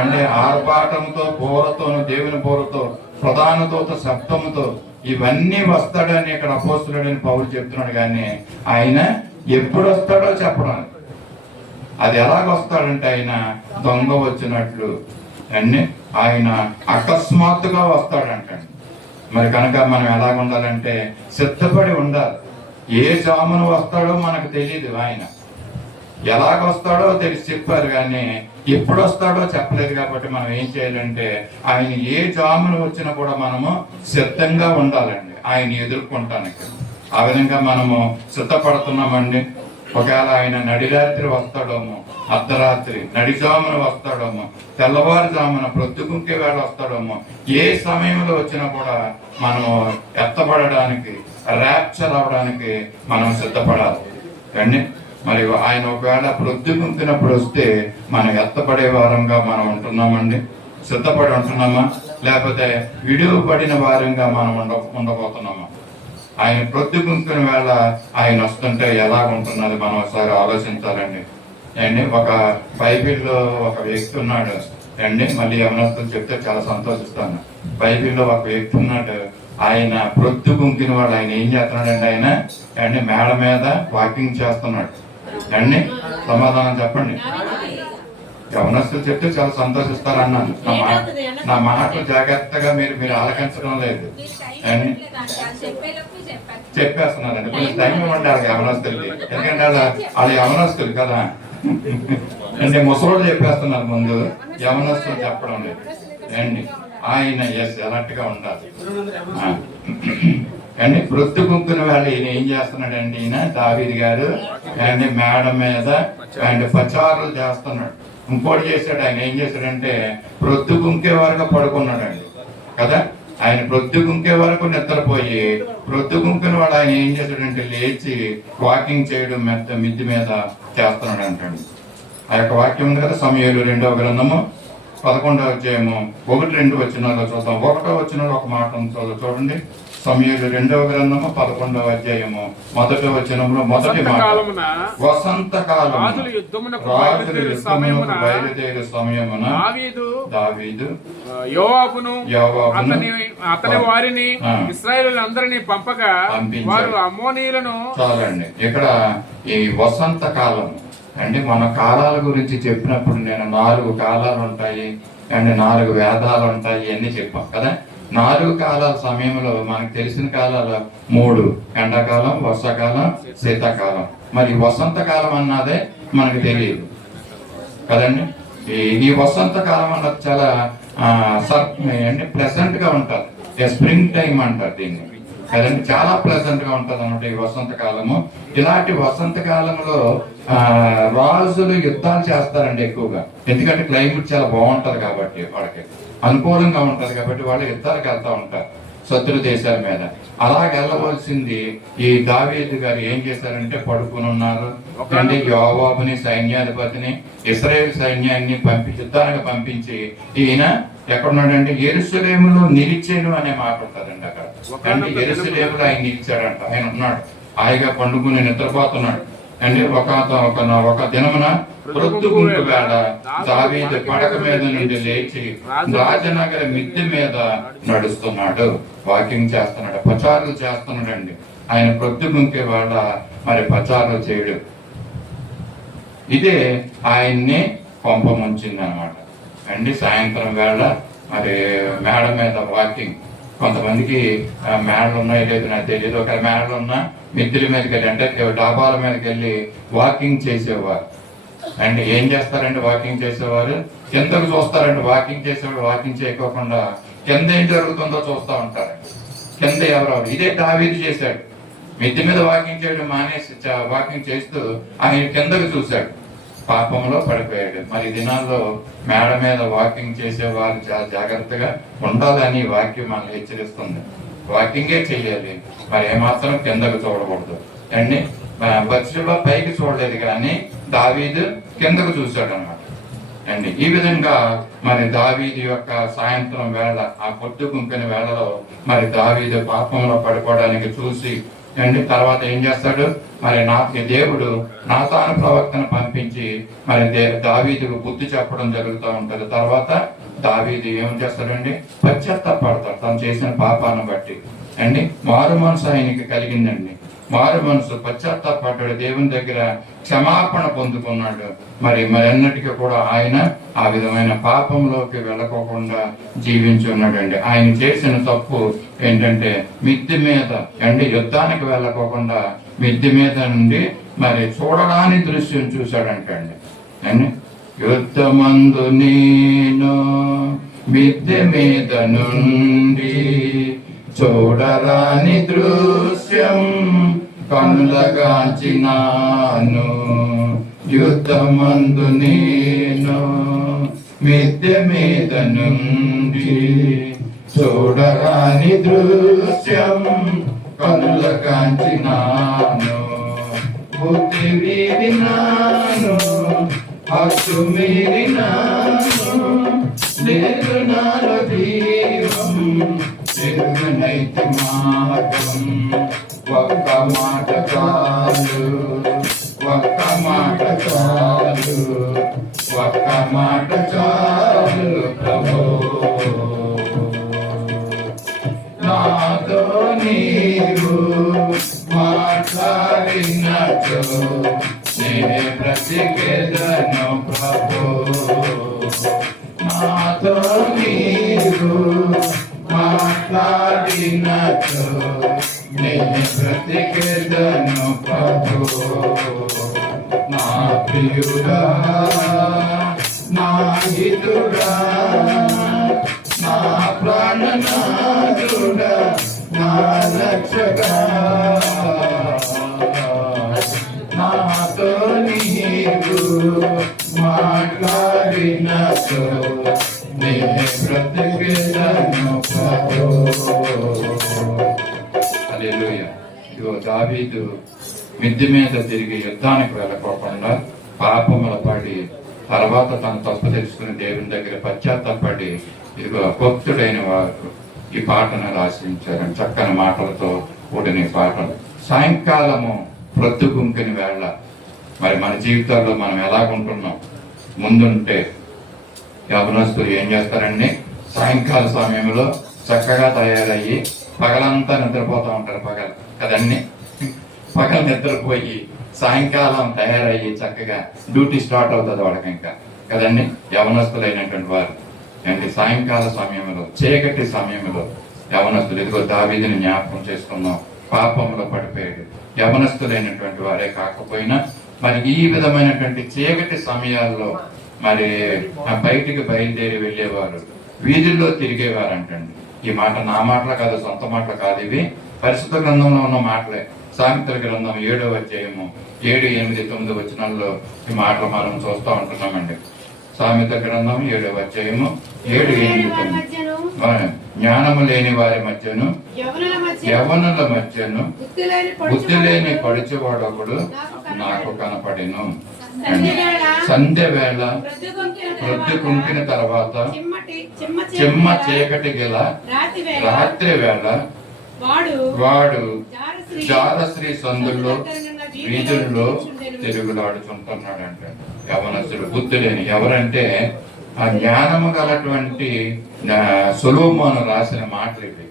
అంటే ఆర్భాటంతో, బోరతోను, దేవుని బోరతో, ప్రధాన దూత శబ్దముతో ఇవన్నీ వస్తాడని ఇక్కడ అపోస్తులుడని పౌలు చెప్తున్నాడు. కానీ ఆయన ఎప్పుడు వస్తాడో చెప్పడం. అది ఎలాగ వస్తాడంటే ఆయన దొంగ వచ్చినట్లు అన్ని, ఆయన అకస్మాత్తుగా వస్తాడంటండి. మరి కనుక మనం ఎలాగ ఉండాలంటే సిద్ధపడి ఉండాలి. ఏ జామును వస్తాడో మనకు తెలియదు. ఆయన ఎలాగ వస్తాడో తెలిసి చెప్పారు, కానీ ఎప్పుడు వస్తాడో చెప్పలేదు. కాబట్టి మనం ఏం చేయాలంటే ఆయన ఏ జామును వచ్చినా కూడా మనము సిద్ధంగా ఉండాలండి ఆయన ఎదుర్కొంటానికి. ఆ విధంగా మనము సిద్ధపడుతున్నామండి. ఒకవేళ ఆయన నడిరాత్రి వస్తాడోమో, అర్ధరాత్రి, నడిజామున వస్తాడోమో, తెల్లవారుజామున ప్రొద్దుగుంకే వేళ వస్తాడోమో, ఏ సమయంలో వచ్చినా కూడా మనము ఎత్తబడడానికి, ర్యాప్చర్ అవడానికి మనం సిద్ధపడాలి అండి. మరి ఆయన ఒకవేళ ప్రొద్దుగుంకినప్పుడు వస్తే మనం ఎత్తపడే వారంగా మనం ఉంటున్నామండి, సిద్ధపడి ఉంటున్నామా, లేకపోతే విడువబడిన వారంగా మనం ఉండబోతున్నామా? ఆయన ప్రొద్దుగుంకుని వేళ ఆయన వస్తుంటే ఎలా ఉంటున్నది మనం ఒకసారి ఆలోచించాలండి అండి. ఒక బైబిల్లో ఒక వ్యక్తి ఉన్నాడు అండి, మళ్ళీ యవనస్తులు చెప్తే చాలా సంతోషిస్తాను. బైబిల్లో ఒక వ్యక్తి ఉన్నాడు, ఆయన ప్రొద్దుగుంకిన వాడు. ఆయన ఏం చేస్తున్నాడండి? ఆయన అండి మేడ మీద వాకింగ్ చేస్తున్నాడు అండి. సమాధానం చెప్పండి. యవనస్తులు చెప్తే చాలా సంతోషిస్తారన్నాను. నా మాటలు జాగ్రత్తగా మీరు ఆలకించడం లేదు అండి. చెప్పేస్తున్నారండి. కొంచెం టైం ఇవ్వండి వాళ్ళకి, యవనస్తులకి. ఎందుకంటే వాళ్ళు యవనస్తులు కదా అంటే ముసలోళ్ళు చెప్పేస్తున్నారు ముందు, యవనస్తులు చెప్పడం లేదు అండి. ఆయన ఎలర్ట్ గా ఉండాలి అండి. ప్రొద్దుగుంకుని వాళ్ళు ఈయన ఏం చేస్తున్నాడండి? ఈయన దావీదు గారు అండి మేడ మీద అండ్ ప్రచారాలు చేస్తున్నాడు. ఇంకోటి చేశాడు, ఆయన ఏం చేశాడంటే ప్రొద్దుగుంకే వరకు పడుకున్నాడండి కదా. ఆయన ప్రొద్దుగుంకే వరకు నిద్రపోయి, ప్రొద్దుగుంకుని వాడు ఆయన ఏం చేశాడంటే లేచి వాకింగ్ చేయడం మిద్ది మీద చేస్తున్నాడు అంటండి. ఆ యొక్క వాక్యం ఉంది కదా, సమూయేలు 2వ గ్రంథము 11వ అధ్యాయము 1-2 వచనాల్లో చూద్దాం. 1వ వచనంలో ఒక మాట చూడండి. సమూయేలు 2వ గ్రంథము 11వ అధ్యాయము 1వ వచనంలో మొదటి మాట, వసంతకాలం రాజులు యుద్ధమునకు బయలుదేరు సమయమున దావీదు యోవాబును అతని వారిని ఇశ్రాయేలులందరినీ పంపగా వారు అమ్మోనీయులను. చాలండి, ఇక్కడ ఈ వసంత కాలం అంటే మన కాలాల గురించి చెప్పినప్పుడు నేను 4 కాలాలు ఉంటాయి అండ్ 4 వేదాలు ఉంటాయి ఇవన్నీ చెప్పాం కదా. 4 కాలాల సమయంలో మనకు తెలిసిన కాలాలు 3: ఎండాకాలం, వర్షాకాలం, శీతాకాలం. మరి వసంత కాలం అన్నదే మనకు తెలియదు కదండి. ఈ వసంత కాలం అన్నది చాలా అంటే ప్లెజెంట్ గా ఉంటుంది. స్ప్రింగ్ టైం అంటారు దీన్ని కదండి. చాలా ప్లెజెంట్ గా ఉంటది అన్నమాట ఈ వసంత కాలము. ఇలాంటి వసంత కాలంలో రాజులు యుద్ధాలు చేస్తారండి ఎక్కువగా. ఎందుకంటే క్లైమేట్ చాలా బాగుంటది కాబట్టి, వాళ్ళకి అనుకూలంగా ఉంటది కాబట్టి వాళ్ళు యుద్ధాలకు వెళ్తా ఉంటారు శత్రు దేశాల మీద. అలాగ వెళ్ళవలసింది ఈ దావీదు గారు ఏం చేశారంటే పడుకుని ఉన్నారు. అంటే యోవాబుని సైన్యాధిపతిని, ఇశ్రాయేలు సైన్యాన్ని యుద్ధానికి పంపించి ఈయన ఎక్కడున్నాడంటే యెరూషలేములో నిలిచేను అనే మాట ఉంటదండి అక్కడ. అంటే యెరూషలేములో ఆయన నిలిచాడంట. ఆయన ఉన్నాడు, హాయిగా పండుకుని నిద్రపోతున్నాడు అండి. ఒక దినమున ప్రొద్దుగుంకు వేళ దావీదు పడక మీద నుండి లేచి రాజనగర మిద్దె మీద నడుస్తున్నాడు, వాకింగ్ చేస్తున్నాడు, ప్రచారాలు చేస్తున్నాడు అండి. ఆయన ప్రొద్దుగుంకే వాళ్ళ మరి ప్రచారం చేయడం, ఇదే ఆయన్ని కొంప ముంచింది అనమాట అండి. సాయంత్రం వేళ మరి మేడ మీద వాకింగ్, కొంతమందికి మేడలు ఉన్నాయి లేదు నాకు తెలియదు, ఒక మేడలు ఉన్నా మిద్దెల మీదకి వెళ్ళి అంటే డాబాల మీదకి వెళ్ళి వాకింగ్ చేసేవారు అండి. ఏం చేస్తారండి వాకింగ్ చేసేవారు? కిందకు చూస్తారండి. వాకింగ్ చేసేవాడు వాకింగ్ చేయకోకుండా కింద ఏం జరుగుతుందో చూస్తూ ఉంటారు. కింద ఎవరెవరు, ఇదే దావీదు చేశాడు. మిద్దె మీద వాకింగ్ చేయడం మానేసి వాకింగ్ చేస్తూ ఆయన కిందకు చూశాడు, పాపంలో పడిపోయాడు. మరి దినాల్లో మేడ మీద వాకింగ్ చేసేవారు చాలా జాగ్రత్తగా ఉండాలని వాక్యం మనల్ని హెచ్చరిస్తుంది. వాకింగే చెయ్యాలి, మరి ఏమాత్రం కిందకు చూడకూడదు అండి. బస్సులో పైకి చూడలేదు కానీ దావీదు కిందకు చూశాడు అన్నమాట అండి. ఈ విధంగా మరి దావీదు యొక్క సాయంత్రం వేళ, ఆ పొద్దు గుంపిన వేళలో మరి దావీదు పాపంలో పడిపోవడానికి చూసి అండి తర్వాత ఏం చేస్తాడు, మరి దేవుడు నాతాను ప్రవక్తను పంపించి మరి దావీదుకు బుద్ధి చెప్పడం జరుగుతూ ఉంటది. తర్వాత దావీదు ఏం చేస్తాడండి, పశ్చాత్తాపడతాడు తను చేసిన పాపాన్ని బట్టి అండి. మారు మనసు ఆయనకి కలిగిందండి, మారు మనసు పశ్చాత్తాపడ్డాడు, దేవుని దగ్గర క్షమాపణ పొందుకున్నాడు. మరి అన్నిటికీ కూడా ఆయన ఆ విధమైన పాపంలోకి వెళ్ళకోకుండా జీవించి ఉన్నాడండి. ఆయన చేసిన తప్పు ఏంటంటే మిద్దె మీద అండి యుద్ధానికి వెళ్ళకోకుండా మిద్దె మీద నుండి మరి చూడడాని దృశ్యం చూశాడంటండి అండి. యుద్ధమందు నేను మిద్దె మీద నుండి చూడరాని దృశ్యం కనులగాంచినాను, యుద్ధమందు నేను మిద్దె మీద నుండి చూడరాని దృశ్యం కనులగాంచినాను, బుద్ధి వీడినాను, హక్కు మీరినాను, లేదు నాలో జీవం తిరుగునైతి మార్గం, ఒక్క మాట చాలు, ఒక్క మాట చాలు, ఒక్క మాట చాలు ప్రభు, నాతో నీవు మాట్లాడినట్టు నేనే బ్రతికెదను ప్రభు, నాతో నీవు మాట్లాడినట్టు నేను బ్రతికెదను ప్రభు, నా ప్రియుడా నా హితుడా నా ప్రాణనాథుడా నా రక్షగా, నాతో నీవు మాట్లాడినట్టు నేను బ్రతికెదను ప్రభు. హల్లెలూయా. ఇదిగో దావీదు మిద్దె మీద తిరిగి యుద్ధానికి వెళ్ళకోకుండా పాపముల పడి తర్వాత తను తప్పు తెలుసుకుని దేవుని దగ్గర పశ్చాత్తాపడి ఇదిగో భక్తుడైన వారు ఈ పాటను రాసించారని చక్కని మాటలతో కూడిన పాటలు. సాయంకాలము ప్రొద్దుగుంకిన వేళ మరి మన జీవితాల్లో మనం ఎలాగుంటున్నాం? ముందుంటే యవనస్తులు ఏం చేస్తారండి, సాయంకాల సమయంలో చక్కగా తయారయ్యి పగలంతా నిద్రపోతూ ఉంటారు. పగలు కదండి, పగలు నిద్రపోయి సాయంకాలం తయారయ్యి చక్కగా డ్యూటీ స్టార్ట్ అవుతుంది వాళ్ళకి ఇంకా కదండి. యవనస్తులైనటువంటి వారు అండి సాయంకాల సమయంలో చీకటి సమయంలో యవనస్తులు, ఇదిగో దావీదుని జ్ఞాపకం చేసుకున్నాం, పాపంలో పడిపోయాడు. యవనస్తులైనటువంటి వారే కాకపోయినా మరి ఈ విధమైనటువంటి చీకటి సమయాల్లో మరి బయటికి బయలుదేరి వెళ్ళేవారు, వీధుల్లో తిరిగేవారు అంటండి. ఈ మాట నా మాటలు కాదు, సొంత మాటలు కాదు, ఇవి పరిశుద్ధ గ్రంథంలో ఉన్న మాటలే. సామెతల గ్రంథం 7వ అధ్యాయము 7, 8, 9 వచనాల్లో ఈ మాటలు మనం చూస్తూ ఉంటున్నామండి. సామెత గ్రంథం 7వ అధ్యాయము 7, 8, 9. జ్ఞానము లేని వారి మధ్యను యవనుల మధ్యను బుద్ధి లేని పడిచేవాడొకడు నాకు కనపడెను. సంధ్య వేళ ప్రొద్దు కుంకిన తర్వాత చిమ్మ చీకటి గల రాత్రి వేళ వాడు జారశ్రీ సందుల్లో వీధుల్లో తిరుగులాడుచుంటున్నాడు అంటే యవనస్తుడు, బుద్ధి లేని. ఎవరంటే ఆ జ్ఞానము గలటువంటి సొలొమోను రాసిన మాటలు ఇవి.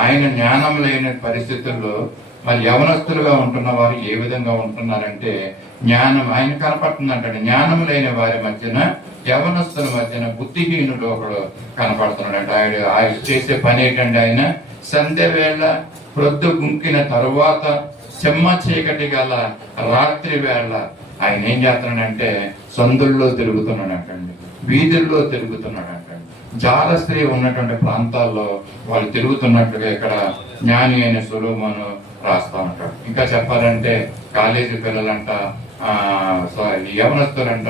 ఆయన జ్ఞానం లేని పరిస్థితుల్లో మరి యవనస్తులుగా ఉంటున్న వారు ఏ విధంగా ఉంటున్నారంటే జ్ఞానం ఆయన కనపడుతుందంటే జ్ఞానం లేని వారి మధ్యన యవనస్తుల మధ్యన బుద్ధిహీనుడు ఒకడు కనపడుతున్నాడు. ఆయన చేసే పని ఏంటంటే ఆయన సంధ్య వేళ ప్రొద్దు గుంకిన తరువాత చెమ్మ చీకటి గల రాత్రి వేళ ఆయన ఏం చేస్తున్నాడంటే సందుల్లో తిరుగుతున్నాడంటండి, వీధుల్లో తిరుగుతున్నాడంటండి. జాల స్త్రీ ఉన్నటువంటి ప్రాంతాల్లో వాళ్ళు తిరుగుతున్నట్టుగా ఇక్కడ జ్ఞాని అయిన సొలొమోను రాస్తా ఉంటాడు. ఇంకా చెప్పాలంటే కాలేజీ పిల్లలంట, యవనస్తులంట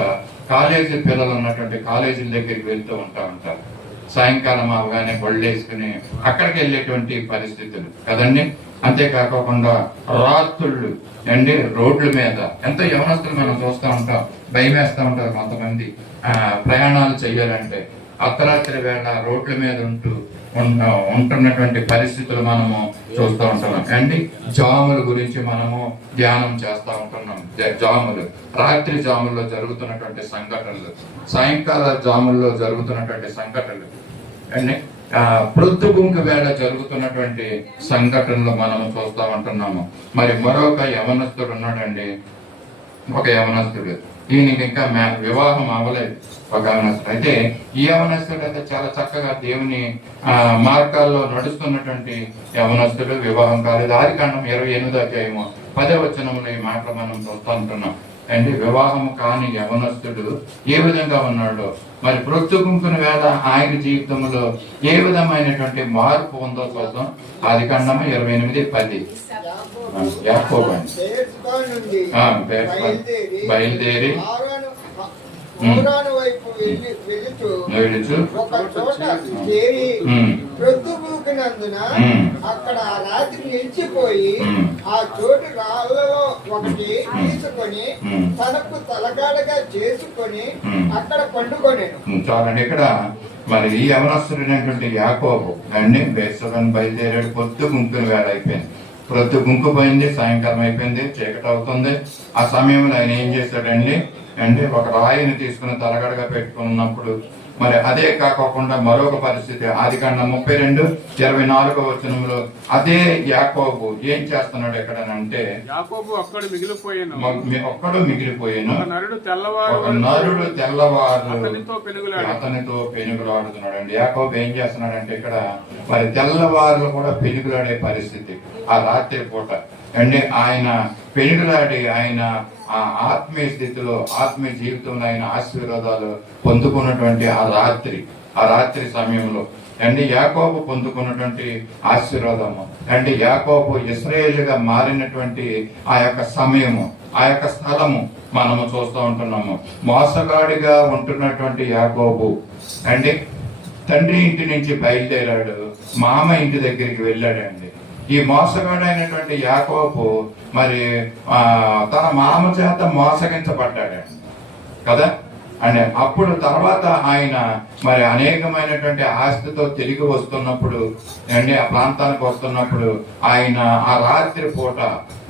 కాలేజీ పిల్లలు ఉన్నటువంటి కాలేజీల దగ్గరికి వెళ్తూ ఉంటారు. సాయంకాలం అవగానే బళ్ళు వేసుకుని అక్కడికి వెళ్ళేటువంటి పరిస్థితులు కదండి. అంతేకాకుండా రాత్రుళ్ళు అండి రోడ్ల మీద ఎంతో యవనస్తులు మనం చూస్తూ ఉంటాం, భయం వేస్తూ ఉంటారు కొంతమంది ప్రయాణాలు చేయాలంటే. అర్ధరాత్రి వేళ రోడ్ల మీద ఉంటున్నటువంటి పరిస్థితులు మనము చూస్తూ ఉంటున్నాం అండి. జాముల గురించి మనము ధ్యానం చేస్తూ ఉంటున్నాం. జాములు, రాత్రి జాముల్లో జరుగుతున్నటువంటి సంఘటనలు, సాయంకాల జాముల్లో జరుగుతున్నటువంటి సంఘటనలు అండి, ప్రొద్దు గుంక వేళ జరుగుతున్నటువంటి సంఘటనలు మనము చూస్తూ ఉంటున్నాము. మరి మరొక యవనస్తుడు ఉన్నాడండి, ఒక యవనస్తుడు. ఈయనకి ఇంకా వివాహం అవ్వలేదు, ఒక యవనస్తుడు. అయితే ఈ యవనస్తుడు అయితే చాలా చక్కగా దేవుని మార్గాల్లో నడుస్తున్నటువంటి యవనస్తుడు, వివాహం కాలేదు. ఆదికాండం 28వ అధ్యాయము 10వ వచనంలో ఈ మాటలు మనం చూస్తూ ఉంటున్నాం అండి. వివాహం కాని యవనస్తుడు ఏ విధంగా ఉన్నాడో, మరి ప్రొద్దుగుంకుని వేళ ఆయన జీవితంలో ఏ విధమైనటువంటి మార్పు ఉందో చూద్దాం. ఆదికాండం 28:10. యాకోబు బయలుదేరి వెళుచు ఒక చోట చేరి ప్రొద్దుగూకినందున అక్కడ ఆ రాత్రి నిలిచిపోయి ఆ చోటు రాళ్లలో ఒకటి తీసుకొని తనకు తలగాడగా చేసుకొని అక్కడ పండుకొనేను. చాలండి. ఇక్కడ మరి ఈ యవనస్తుడైనటువంటి యాకోబు అండి బెత్షెబాను బయలుదేరాడు. పొద్దు గుంకుని వేళ అయిపోయింది, ప్రొద్దు గుంకు పోయింది, సాయంకాలం అయిపోయింది, చీకటి అవుతుంది. ఆ సమయంలో ఆయన ఏం చేశాడండి అంటే ఒక రాయిని తీసుకుని తలగడగా పెట్టుకున్నప్పుడు మరి అదే కాకుండా మరొక పరిస్థితి ఆదికాండం 32:24 వచనంలో అదే యాకోబు ఏం చేస్తున్నాడు ఎక్కడనంటే యాకోబు ఒక్కడు మిగిలిపోయాను, ఒక నరుడు తెల్లవారు అతనితో పెనుగులాడుతున్నాడు అండి. యాకోబు ఏం చేస్తున్నాడంటే ఇక్కడ మరి తెల్లవారులు కూడా పెనుగులాడే పరిస్థితి ఆ రాత్రి పూట అండి. ఆయన పెనుగులాడి ఆయన ఆ ఆత్మీయ స్థితిలో, ఆత్మీయ జీవితంలో ఆయన ఆశీర్వాదాలు పొందుకున్నటువంటి ఆ రాత్రి సమయంలో అండి యాకోబు పొందుకున్నటువంటి ఆశీర్వాదము అండి, యాకోబు ఇశ్రాయేలుగా మారినటువంటి ఆ యొక్క సమయము, ఆ యొక్క స్థలము మనము చూస్తూ ఉంటున్నాము. మోసగాడిగా ఉంటున్నటువంటి యాకోబు అండి తండ్రి ఇంటి నుంచి బయలుదేరాడు, మామ ఇంటి దగ్గరికి వెళ్ళాడండి. ఈ మోసగాడైనటువంటి యాకోబు మరి తన మామ చేత మోసగించబడ్డాడండి కదా. అని అప్పుడు తర్వాత ఆయన మరి అనేకమైనటువంటి ఆస్తితో తిరిగి వస్తున్నప్పుడు అండి ఆ ప్రాంతానికి వస్తున్నప్పుడు ఆయన ఆ రాత్రి పూట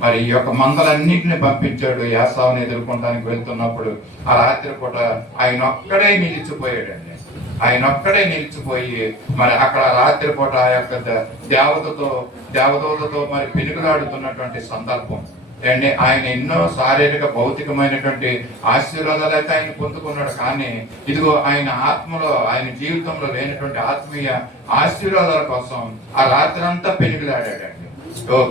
మరి ఈ యొక్క మందలన్నింటినీ పంపించాడు. యాసావుని ఎదుర్కొనడానికి వెళ్తున్నప్పుడు ఆ రాత్రి పూట ఆయన ఒక్కడే నిలిచిపోయాడండి. ఆయన ఒక్కడే నిలిచిపోయి మరి అక్కడ రాత్రి పూట ఆ యొక్క దేవదూతతో మరి పెనుగులాడుతున్నటువంటి సందర్భం అండి. ఆయన ఎన్నో శారీరక భౌతికమైనటువంటి ఆశీర్వాదాలు అయితే ఆయన పొందుకున్నాడు, కానీ ఇదిగో ఆయన ఆత్మలో, ఆయన జీవితంలో లేనటువంటి ఆత్మీయ ఆశీర్వాదాల కోసం ఆ రాత్రి అంతా పెనుగులాడాడండి.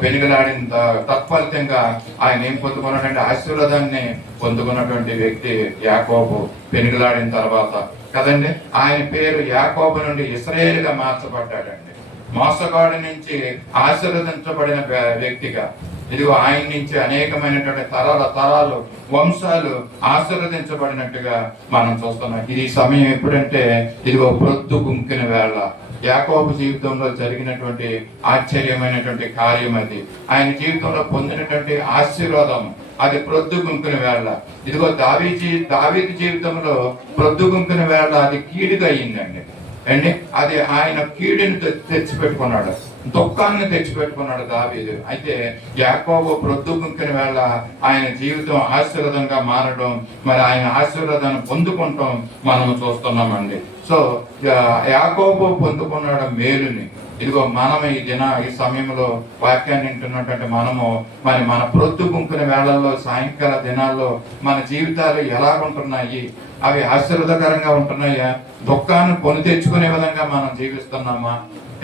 పెనుగులాడిన తత్ఫలితంగా ఆయన ఏం పొందుకున్నాడంటే ఆశీర్వాదాన్ని పొందుకున్నటువంటి వ్యక్తి యాకోబు. పెనుగులాడిన తర్వాత కదండి ఆయన పేరు యాకోబు నుండి ఇశ్రాయేలుగా మార్చబడ్డాడండి. మోసగాడి నుంచి ఆశీర్వదించబడిన వ్యక్తిగా ఇదిగో ఆయన నుంచి అనేకమైనటువంటి తరాలు వంశాలు ఆశీర్వదించబడినట్టుగా మనం చూస్తున్నాం. ఇది సమయం ఎప్పుడంటే ఇదిగో ప్రొద్దు గుంకిన వేళ యాకోబు జీవితంలో జరిగినటువంటి ఆశ్చర్యమైనటువంటి కార్యం అది. ఆయన జీవితంలో పొందినటువంటి ఆశీర్వాదం అది ప్రొద్దు గుంకుని వేళ. ఇదిగో దావీదు జీవితంలో ప్రొద్దు గుంకుని వేళ అది కీడుగా అయ్యిందండి అండి. అది ఆయన కీడుని తెచ్చిపెట్టుకున్నాడు, దుఃఖాన్ని తెచ్చిపెట్టుకున్నాడు దావీదు. అయితే యాకోబు ప్రొద్దు గుంకిన వేళ ఆయన జీవితం ఆశీర్వాదంగా మారడం, మరి ఆయన ఆశీర్వాదాన్ని పొందుకుంటాం మనం చూస్తున్నామండి. సో యాకోబు పొందుకున్నాడు మేలుని, ఇదిగో మనం ఈ సమయంలో వాక్యాన్ని వింటున్నటువంటి మనము మరి మన ప్రొద్దు గుంపున వేళల్లో సాయంకాల దినాల్లో మన జీవితాలు ఎలాగుంటున్నాయి, అవి ఆశీర్వదకరంగా ఉంటున్నాయా, దుఃఖాన్ని కొని తెచ్చుకునే విధంగా మనం జీవిస్తున్నామా,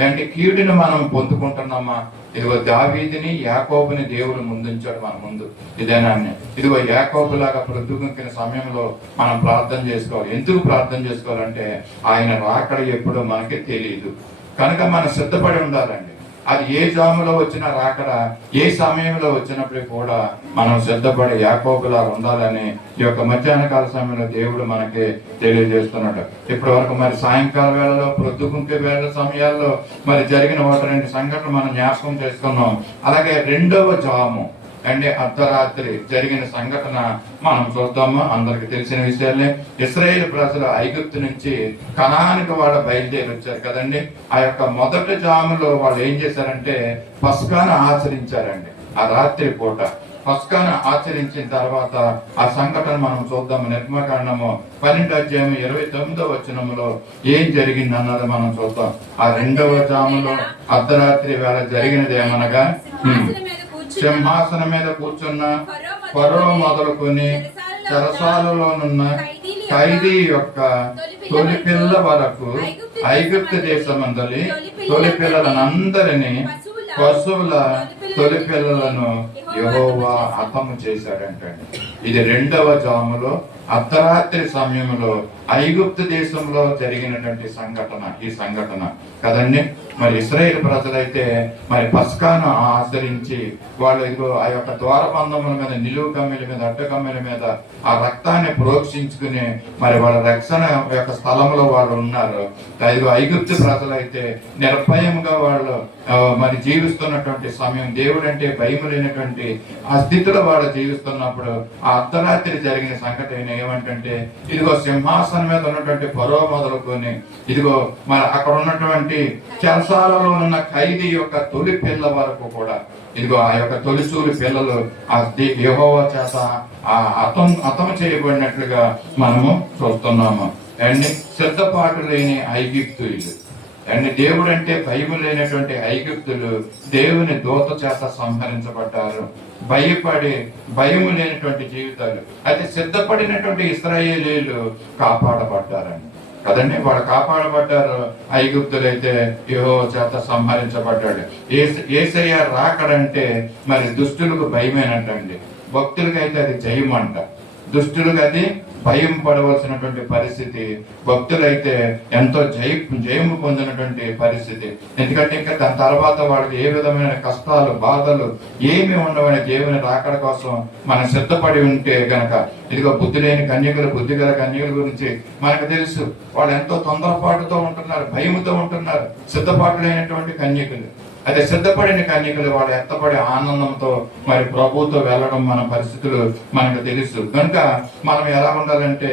అంటే కీడుని మనం పొందుకుంటున్నామా? ఇదిగో దావీదుని యాకోబుని దేవుడు ముందుంచాడు మన ముందు. ఇదేనా? ఇదిగో యాకోబులాగా ప్రొద్దుగుంకిన సమయంలో మనం ప్రార్థన చేసుకోవాలి. ఎందుకు ప్రార్థన చేసుకోవాలంటే ఆయన రాకడ ఎప్పుడో మనకి తెలియదు కనుక మనం సిద్ధపడి ఉండాలండి. అది ఏ జాములో వచ్చినా రాకడ, ఏ సమయంలో వచ్చినప్పుడు కూడా మనం సిద్ధపడి యాకోబులా ఉండాలని ఈ యొక్క మధ్యాహ్న కాల సమయంలో దేవుడు మనకి తెలియజేస్తున్నాడు. ఇప్పటి వరకు మరి సాయంకాల వేళలో ప్రొద్దుగుంకే వేళ సమయాల్లో మరి జరిగిన ఒకటి రెండు సంఘటనలు మనం జ్ఞాపకం చేసుకున్నాం. అలాగే రెండవ జాము అంటే అర్ధరాత్రి జరిగిన సంఘటన మనం చూద్దాము. అందరికి తెలిసిన విషయాలే. ఇశ్రాయేలు ప్రజలు ఐగుప్తు నుంచి కనానికి వాళ్ళు బయలుదేరి వచ్చారు కదండి. ఆ యొక్క మొదటి జాములో వాళ్ళు ఏం చేశారంటే పస్కాను ఆచరించారండి. ఆ రాత్రి పూట పస్కాను ఆచరించిన తర్వాత ఆ సంఘటన మనం చూద్దాము. నిర్గమకాండము 12:29 ఏం జరిగింది అన్నది మనం చూద్దాం. ఆ రెండవ జాములో అర్ధరాత్రి వేళ జరిగినది ఏమనగా, సింహాసనం మీద కూర్చున్న ఫరో మొదలుకొని చెరసాలలోనున్న ఖైదీ యొక్క తొలి పిల్ల వరకు ఐగుప్తు దేశమందలి తొలి పిల్లలందరినీ, పశువుల తొలి పిల్లలను యెహోవా హతము చేశాడంటండి. ఇది రెండవ జాములో అర్ధరాత్రి సమయంలో ఐగుప్తు దేశంలో జరిగినటువంటి సంఘటన ఈ సంఘటన కదండి. మరి ఇశ్రాయేలు ప్రజలైతే మరి పస్కాను ఆచరించి వాళ్ళు ఆ యొక్క ద్వారబంధముల మీద, నిలువు కమ్మెల మీద, అడ్డ కమ్మెల మీద ఆ రక్తాన్ని ప్రోక్షించుకుని మరి వాళ్ళ రక్షణ యొక్క స్థలంలో వాళ్ళు ఉన్నారు. ఐగుప్తు ప్రజలైతే నిర్భయంగా వాళ్ళు మరి జీవిస్తున్నటువంటి సమయం, దేవుడు అంటే భయం లేనటువంటి ఆ స్థితిలో వాళ్ళు జీవిస్తున్నప్పుడు ఆ అర్ధరాత్రి జరిగిన సంఘటన ఏమంటే, ఇదిగో సింహాసనం మీద ఉన్నటువంటి ఫరో మొదలుకొని ఇదిగో మరి అక్కడ ఉన్నటువంటి చెరసాలలో ఉన్న ఖైదీ యొక్క తొలి పిల్ల వరకు కూడా ఇదిగో ఆ యొక్క తొలిచూరి పిల్లలు ఆ యెహోవా చేత హతము చేయబడినట్లుగా మనము చూస్తున్నాము. అండ్ సిద్ధపాటు లేని ఐగుప్తులు అండ్ దేవుడు అంటే భయం లేనటువంటి ఐగుప్తులు దేవుని దూత చేత సంహరించబడ్డారు. భయం లేనటువంటి జీవితాలు అయితే సిద్ధపడినటువంటి ఇశ్రాయేలీయులు కాపాడబడ్డారండి కదండి. వాళ్ళు కాపాడబడ్డారు. ఐగుప్తులైతే యెహోవా చేత సంహరించబడ్డాడు. యేసయ్య రాకడంటే మరి దుష్టులకు భయమేనంటండి, భక్తులకైతే అది జయం అంట. దుష్టులకు అది భయం పడవలసినటువంటి పరిస్థితి, భక్తులైతే ఎంతో జయము పొందినటువంటి పరిస్థితి. ఎందుకంటే ఇంకా దాని తర్వాత వాళ్ళకి ఏ విధమైన కష్టాలు, బాధలు ఏమి ఉండవని దేవుని రాకడ కోసం మనం సిద్ధపడి ఉంటే గనక, ఇదిగో బుద్ధి లేని కన్యకులు, బుద్ధి గల కన్యకుల గురించి మనకు తెలుసు. వాళ్ళు ఎంతో తొందరపాటుతో ఉంటున్నారు, భయముతో ఉంటున్నారు. సిద్ధపాటు లేనటువంటి కన్యకులు అయితే సిద్ధపడిన కన్యకులు వాళ్ళు ఎత్తపడి ఆనందంతో మరి ప్రభుతో వెళ్ళడం మన పరిస్థితులు మనకు తెలుసు. కనుక మనం ఎలా ఉండాలంటే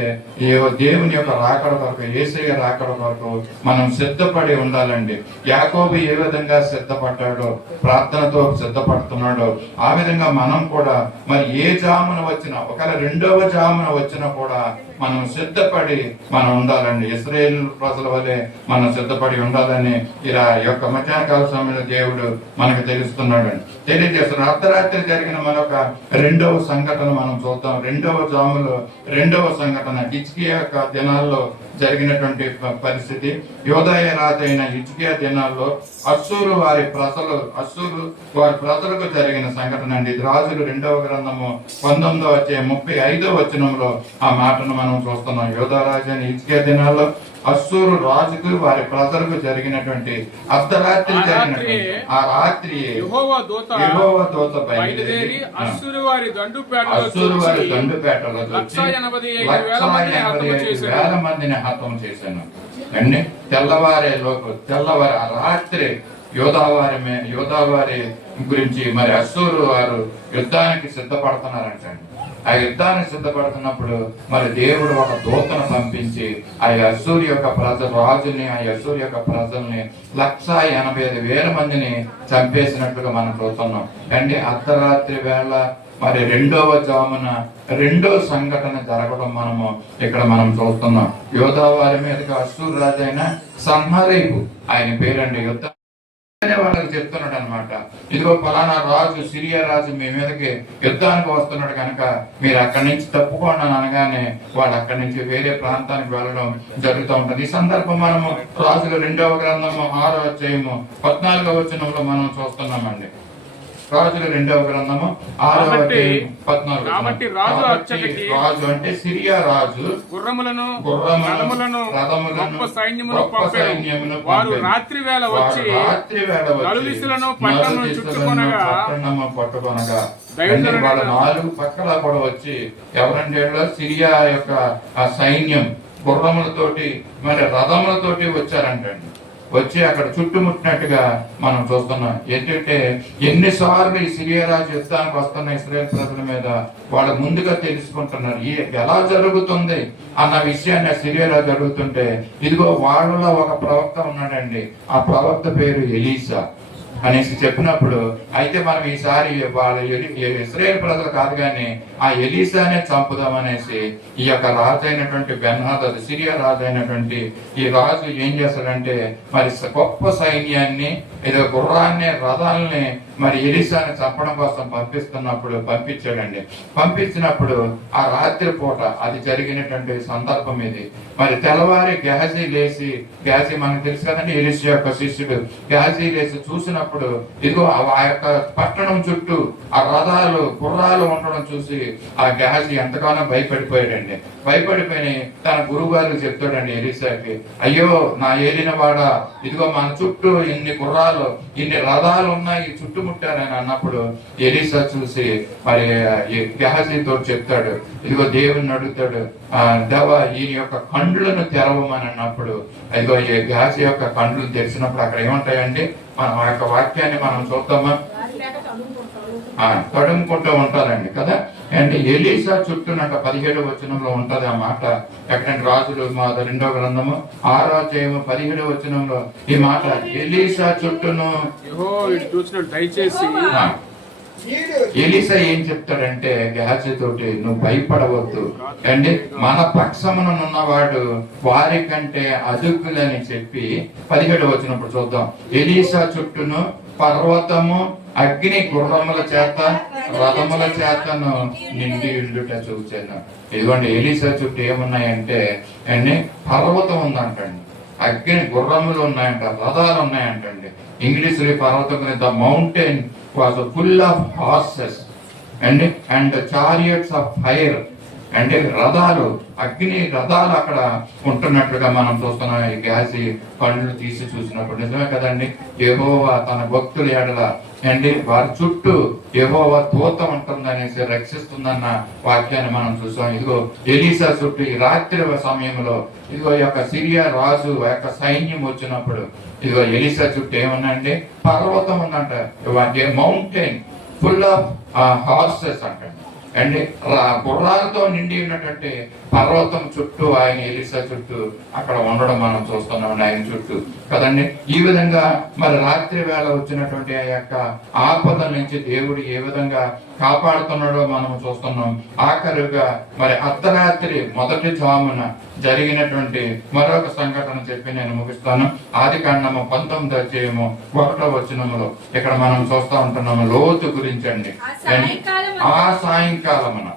దేవుని యొక్క రాకడ కొరకు, యేసయ్య రాకడ కొరకు మనం సిద్ధపడి ఉండాలండి. యాకోబు ఏ విధంగా సిద్ధపడ్డాడో, ప్రార్థనతో సిద్ధపడుతున్నాడో ఆ విధంగా మనం కూడా మరి ఏ జామున వచ్చినా, ఒకవేళ రెండవ జామున వచ్చినా కూడా మనం సిద్ధపడి మనం ఉండాలండి. ఇశ్రాయేలు ప్రజల వలె మనం సిద్ధపడి ఉండాలని ఇలా యొక్క మధ్యాహ్నకాల సమయంలో దేవుడు మనకు తెలియజేస్తున్నాడు. అర్ధరాత్రి జరిగిన మరొక రెండవ సంఘటన మనం చూద్దాం. రెండవ జాములో రెండవ సంఘటన హిజ్కియా యొక్క దినాల్లో జరిగినటువంటి పరిస్థితి. యోదాయ రాజు అయిన హిజ్కియా దినాల్లో అశ్షూరు వారి ప్రజలకు జరిగిన సంఘటన అండి. ఇది రాజులు 2వ గ్రంథము 19:35 ఆ మాటను మనం చూస్తున్నాం. యోధా రాజు అయిన హిజ్కియా దినాల్లో అశ్షూరు రాజుకు వారి ప్రజలకు జరిగినటువంటి అర్ధరాత్రి జరిగినటువంటి ఆ రాత్రి యెహోవా దూత బయలుదేరి అశ్షూరు వారి దండుపేటలో 185,000 మందిని హతం చేశాను అండి. తెల్లవారి ఆ రాత్రి యోధావారి గురించి మరి అశ్షూరు వారు యుద్ధానికి సిద్ధపడుతున్నారంటండి. ఆ యుద్ధానికి సిద్ధపడుతున్నప్పుడు మరి దేవుడు ఒక దూతను పంపించి ఆ అశ్షూరు యొక్క రాజుని, ఆ అశ్షూరు యొక్క ప్రజల్ని 185,000 మందిని చంపేసినట్లుగా మనం చూస్తున్నాం అండి. అర్ధరాత్రి వేళ మరి రెండవ జామున రెండో సంఘటన జరగడం మనము ఇక్కడ మనం చూస్తున్నాం. యోధా వారి మీదకి అశ్షూరు రాజు అయిన సన్హరీబు ఆయన పేరండి. యుద్ధం వాళ్ళకి చెప్తున్నాడు అనమాట. ఇదిగో ఫలానా రాజు, సిరియా రాజు మీ మీదకి యుద్ధానికి వస్తున్నాడు కనుక మీరు అక్కడి నుంచి తప్పుకోండి అని అనగానే వాళ్ళు అక్కడి నుంచి వేరే ప్రాంతానికి వెళ్ళడం జరుగుతూ ఉంటుంది. ఈ సందర్భం మనము రాజుల 2వ గ్రంథము 6వ అధ్యాయము 14వ వచనంలో మనం చూస్తున్నామండి. రాజుల 2వ గ్రంథము 6వ అధ్యాయం 14. రాజు అంటే సిరియా రాజు గుర్రములను గొప్ప సైన్యమును పంపాడు. వారు రాత్రి వేళ వచ్చి నలుదిశలను పట్టణమును చుట్టుకొనగా వాళ్ళ 4 పక్కల కూడా వచ్చి ఎవరంటే సిరియా యొక్క ఆ సైన్యం గుర్రములతోటి మరి రథములతోటి వచ్చారంటండి. వచ్చి అక్కడ చుట్టుముట్టినట్టుగా మనం చూస్తున్నాం. ఏంటంటే ఎన్నిసార్లు ఈ సిరియా రాజు యుద్ధానికి వస్తున్న ఇశ్రాయేలు ప్రజల మీద వాళ్ళు ముందుగా తెలుసుకుంటున్నారు ఎలా జరుగుతుంది అన్న విషయాన్ని. సిరియా రాజు జరుగుతుంటే ఇదిగో వాళ్ళలో ఒక ప్రవక్త ఉన్నాడండి. ఆ ప్రవక్త పేరు ఎలీసా అనేసి చెప్పినప్పుడు అయితే మనం ఈసారి వాళ్ళ ఇశ్రాయేలు ప్రజలు కాదు కానీ ఆ ఎలీసానే చంపుదామనేసి ఈ యొక్క రాజు అయినటువంటి బెన్హదద్, సిరియా రాజు అయినటువంటి ఈ రాజు ఏం చేస్తాడంటే మరి గొప్ప సైన్యాన్ని ఏదో గుర్రాన్ని రథాలని మరి ఎలీసాని చంపడం కోసం పంపించాడండి. పంపించినప్పుడు ఆ రాత్రి పూట అది జరిగినటువంటి సందర్భం ఇది. మరి తెల్లవారి గ్యాజీ మనకు తెలుసు కదండి, ఎలీసా యొక్క శిష్యుడు. గ్యాజీ లేసి చూసినప్పుడు ఇదిగో ఆ యొక్క పట్టణం చుట్టూ ఆ రథాలు గుర్రాలు ఉండడం చూసి ఆ గ్యాజీ ఎంతగానో భయపడిపోయాడండి. భయపడిపోయి తన గురువు గారికి చెప్తాడండి ఎలీసాకి, అయ్యో నా ఏలిన వాడ, ఇదిగో మన చుట్టూ ఇన్ని గుర్రాలు ఇన్ని రథాలు ఉన్నాయి, చుట్టుముట్టారని అన్నప్పుడు ఎలీసా చూసి మరి గెహజీతో చెప్తాడు, ఇదిగో దేవుని అడుగుతాడు, దేవా ఈయన యొక్క కండ్లను తెరవమని అన్నప్పుడు ఇదిగో ఈ గెహజీ యొక్క కండ్లను తెరిచినప్పుడు అక్కడ ఏముంటాయండి, మనం ఆ యొక్క వాక్యాన్ని మనం చూద్దామా, తడుముకుంటూ ఉంటారండి కదా. అంటే ఎలీసా చుట్టూనట 17వ వచనంలో ఉంటది ఆ మాట. ఎక్కడంటే రాజులు 2వ గ్రంథము 6వ అధ్యాయము 17వ వచనంలో ఈ మాట, ఎలీసా చుట్టూను దయచేసి ఎలీసా ఏం చెప్తాడంటే గెహజీ తోటి, నువ్వు భయపడవద్దు అండి, మన పక్షమునున్నవాడు వారి కంటే అదుకులని చెప్పి 17వ వచనప్పుడు చూద్దాం. ఎలీసా చుట్టూను పర్వతము అగ్ని గుర్రముల చేత రథముల చేతను నిండి ఉండుట చూచాను. ఇదిగోండి ఎలీసా చుట్టూ ఏమున్నాయంటే అండి, పర్వతం ఉందంటండి, అగ్ని గుర్రములు ఉన్నాయంట, రథాలు ఉన్నాయంటండి. ఇంగ్లీష్ పర్వతం the mountain was full of horses and chariots of fire. అంటే రథాలు, అగ్ని రథాలు అక్కడ ఉంటున్నట్లుగా మనం చూస్తున్నాం. ఈ గెహజీ కళ్ళు తీసి చూసినప్పుడు నిజమే కదండి, యెహోవా తన భక్తుల ఎడల అండి వారి చుట్టూ యెహోవా దూత ఉంటుందనేసి రక్షిస్తుందన్న వాక్యాన్ని మనం చూసాం. ఇదిగో ఎలీసా చుట్టూ ఈ రాత్రి సమయంలో ఇదిగో యొక్క సిరియా రాజు యొక్క సైన్యం వచ్చినప్పుడు ఇదిగో ఎలీసా చుట్టూ ఏమన్నాండి, పర్వతం ఉందంట, మౌంటైన్ ఫుల్ ఆఫ్ హార్సెస్ అంటండి. అండి గుర్రాలతో నిండి ఉన్నటువంటి పర్వతం చుట్టూ ఆయన ఎలీసా చుట్టూ అక్కడ ఉండడం మనం చూస్తున్నాం, ఆయన చుట్టూ కదండి. ఈ విధంగా మరి రాత్రి వేళ వచ్చినటువంటి ఆ యొక్క ఆపద నుంచి దేవుడు ఏ విధంగా కాపాడుతున్నాడో మనం చూస్తున్నాం. ఆఖరుగా మరి అర్ధరాత్రి మొదటి జామున జరిగినటువంటి మరొక సంఘటన చెప్పి నేను ముగిస్తాను. ఆదికాండము 19వ అధ్యాయము 1వ వచనములో ఇక్కడ మనం చూస్తూ ఉంటున్నాము లోతు గురించి అండి. ఆ సాయంకాలమున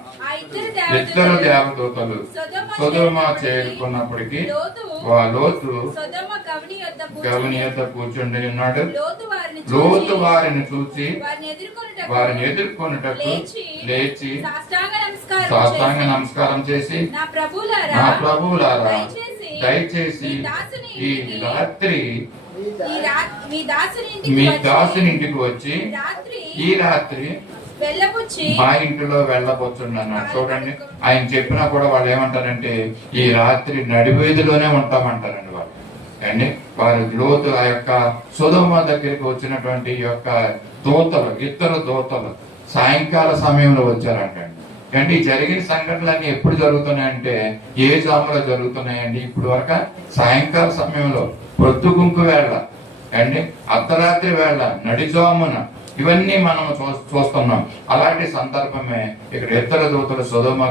ఇద్దరు దేవదూతలు సొదొమ చేరుకున్నప్పటికీ లోతు గవని యొద్ద కూర్చుండి ఉన్నాడు. లోతు వారిని చూసి వారిని ఎదుర్కొనుటకు లేచి సాష్టాంగ నమస్కారం చేసి, నా ప్రభువులారా దయచేసి ఈ రాత్రి మీ దాసుని ఇంటికి వచ్చి ఈ రాత్రి మా ఇంటిలో వెళ్ళబోతున్నాను. చూడండి, ఆయన చెప్పినా కూడా వాళ్ళు ఏమంటారంటే ఈ రాత్రి నడివీధిలోనే ఉంటామంటారండి వాళ్ళు అండి. వారు లోతు ఆ యొక్క సొదొమ దగ్గరికి వచ్చినటువంటి యొక్క దూతలు, ఇద్దరు దూతలు సాయంకాల సమయంలో వచ్చారంటండి. అంటే ఈ జరిగిన సంఘటనలన్నీ ఎప్పుడు జరుగుతున్నాయంటే ఏ జాములో జరుగుతున్నాయండి, ఇప్పుడు వరకు సాయంకాల సమయంలో, పొద్దుగుంకు వేళ అండి, అర్ధరాత్రి వేళ, నడిజామున ఇవన్నీ మనం చూస్తున్నాం. అలాంటి సందర్భమే ఇక్కడ ఇద్దరు దూతలు సొదొమ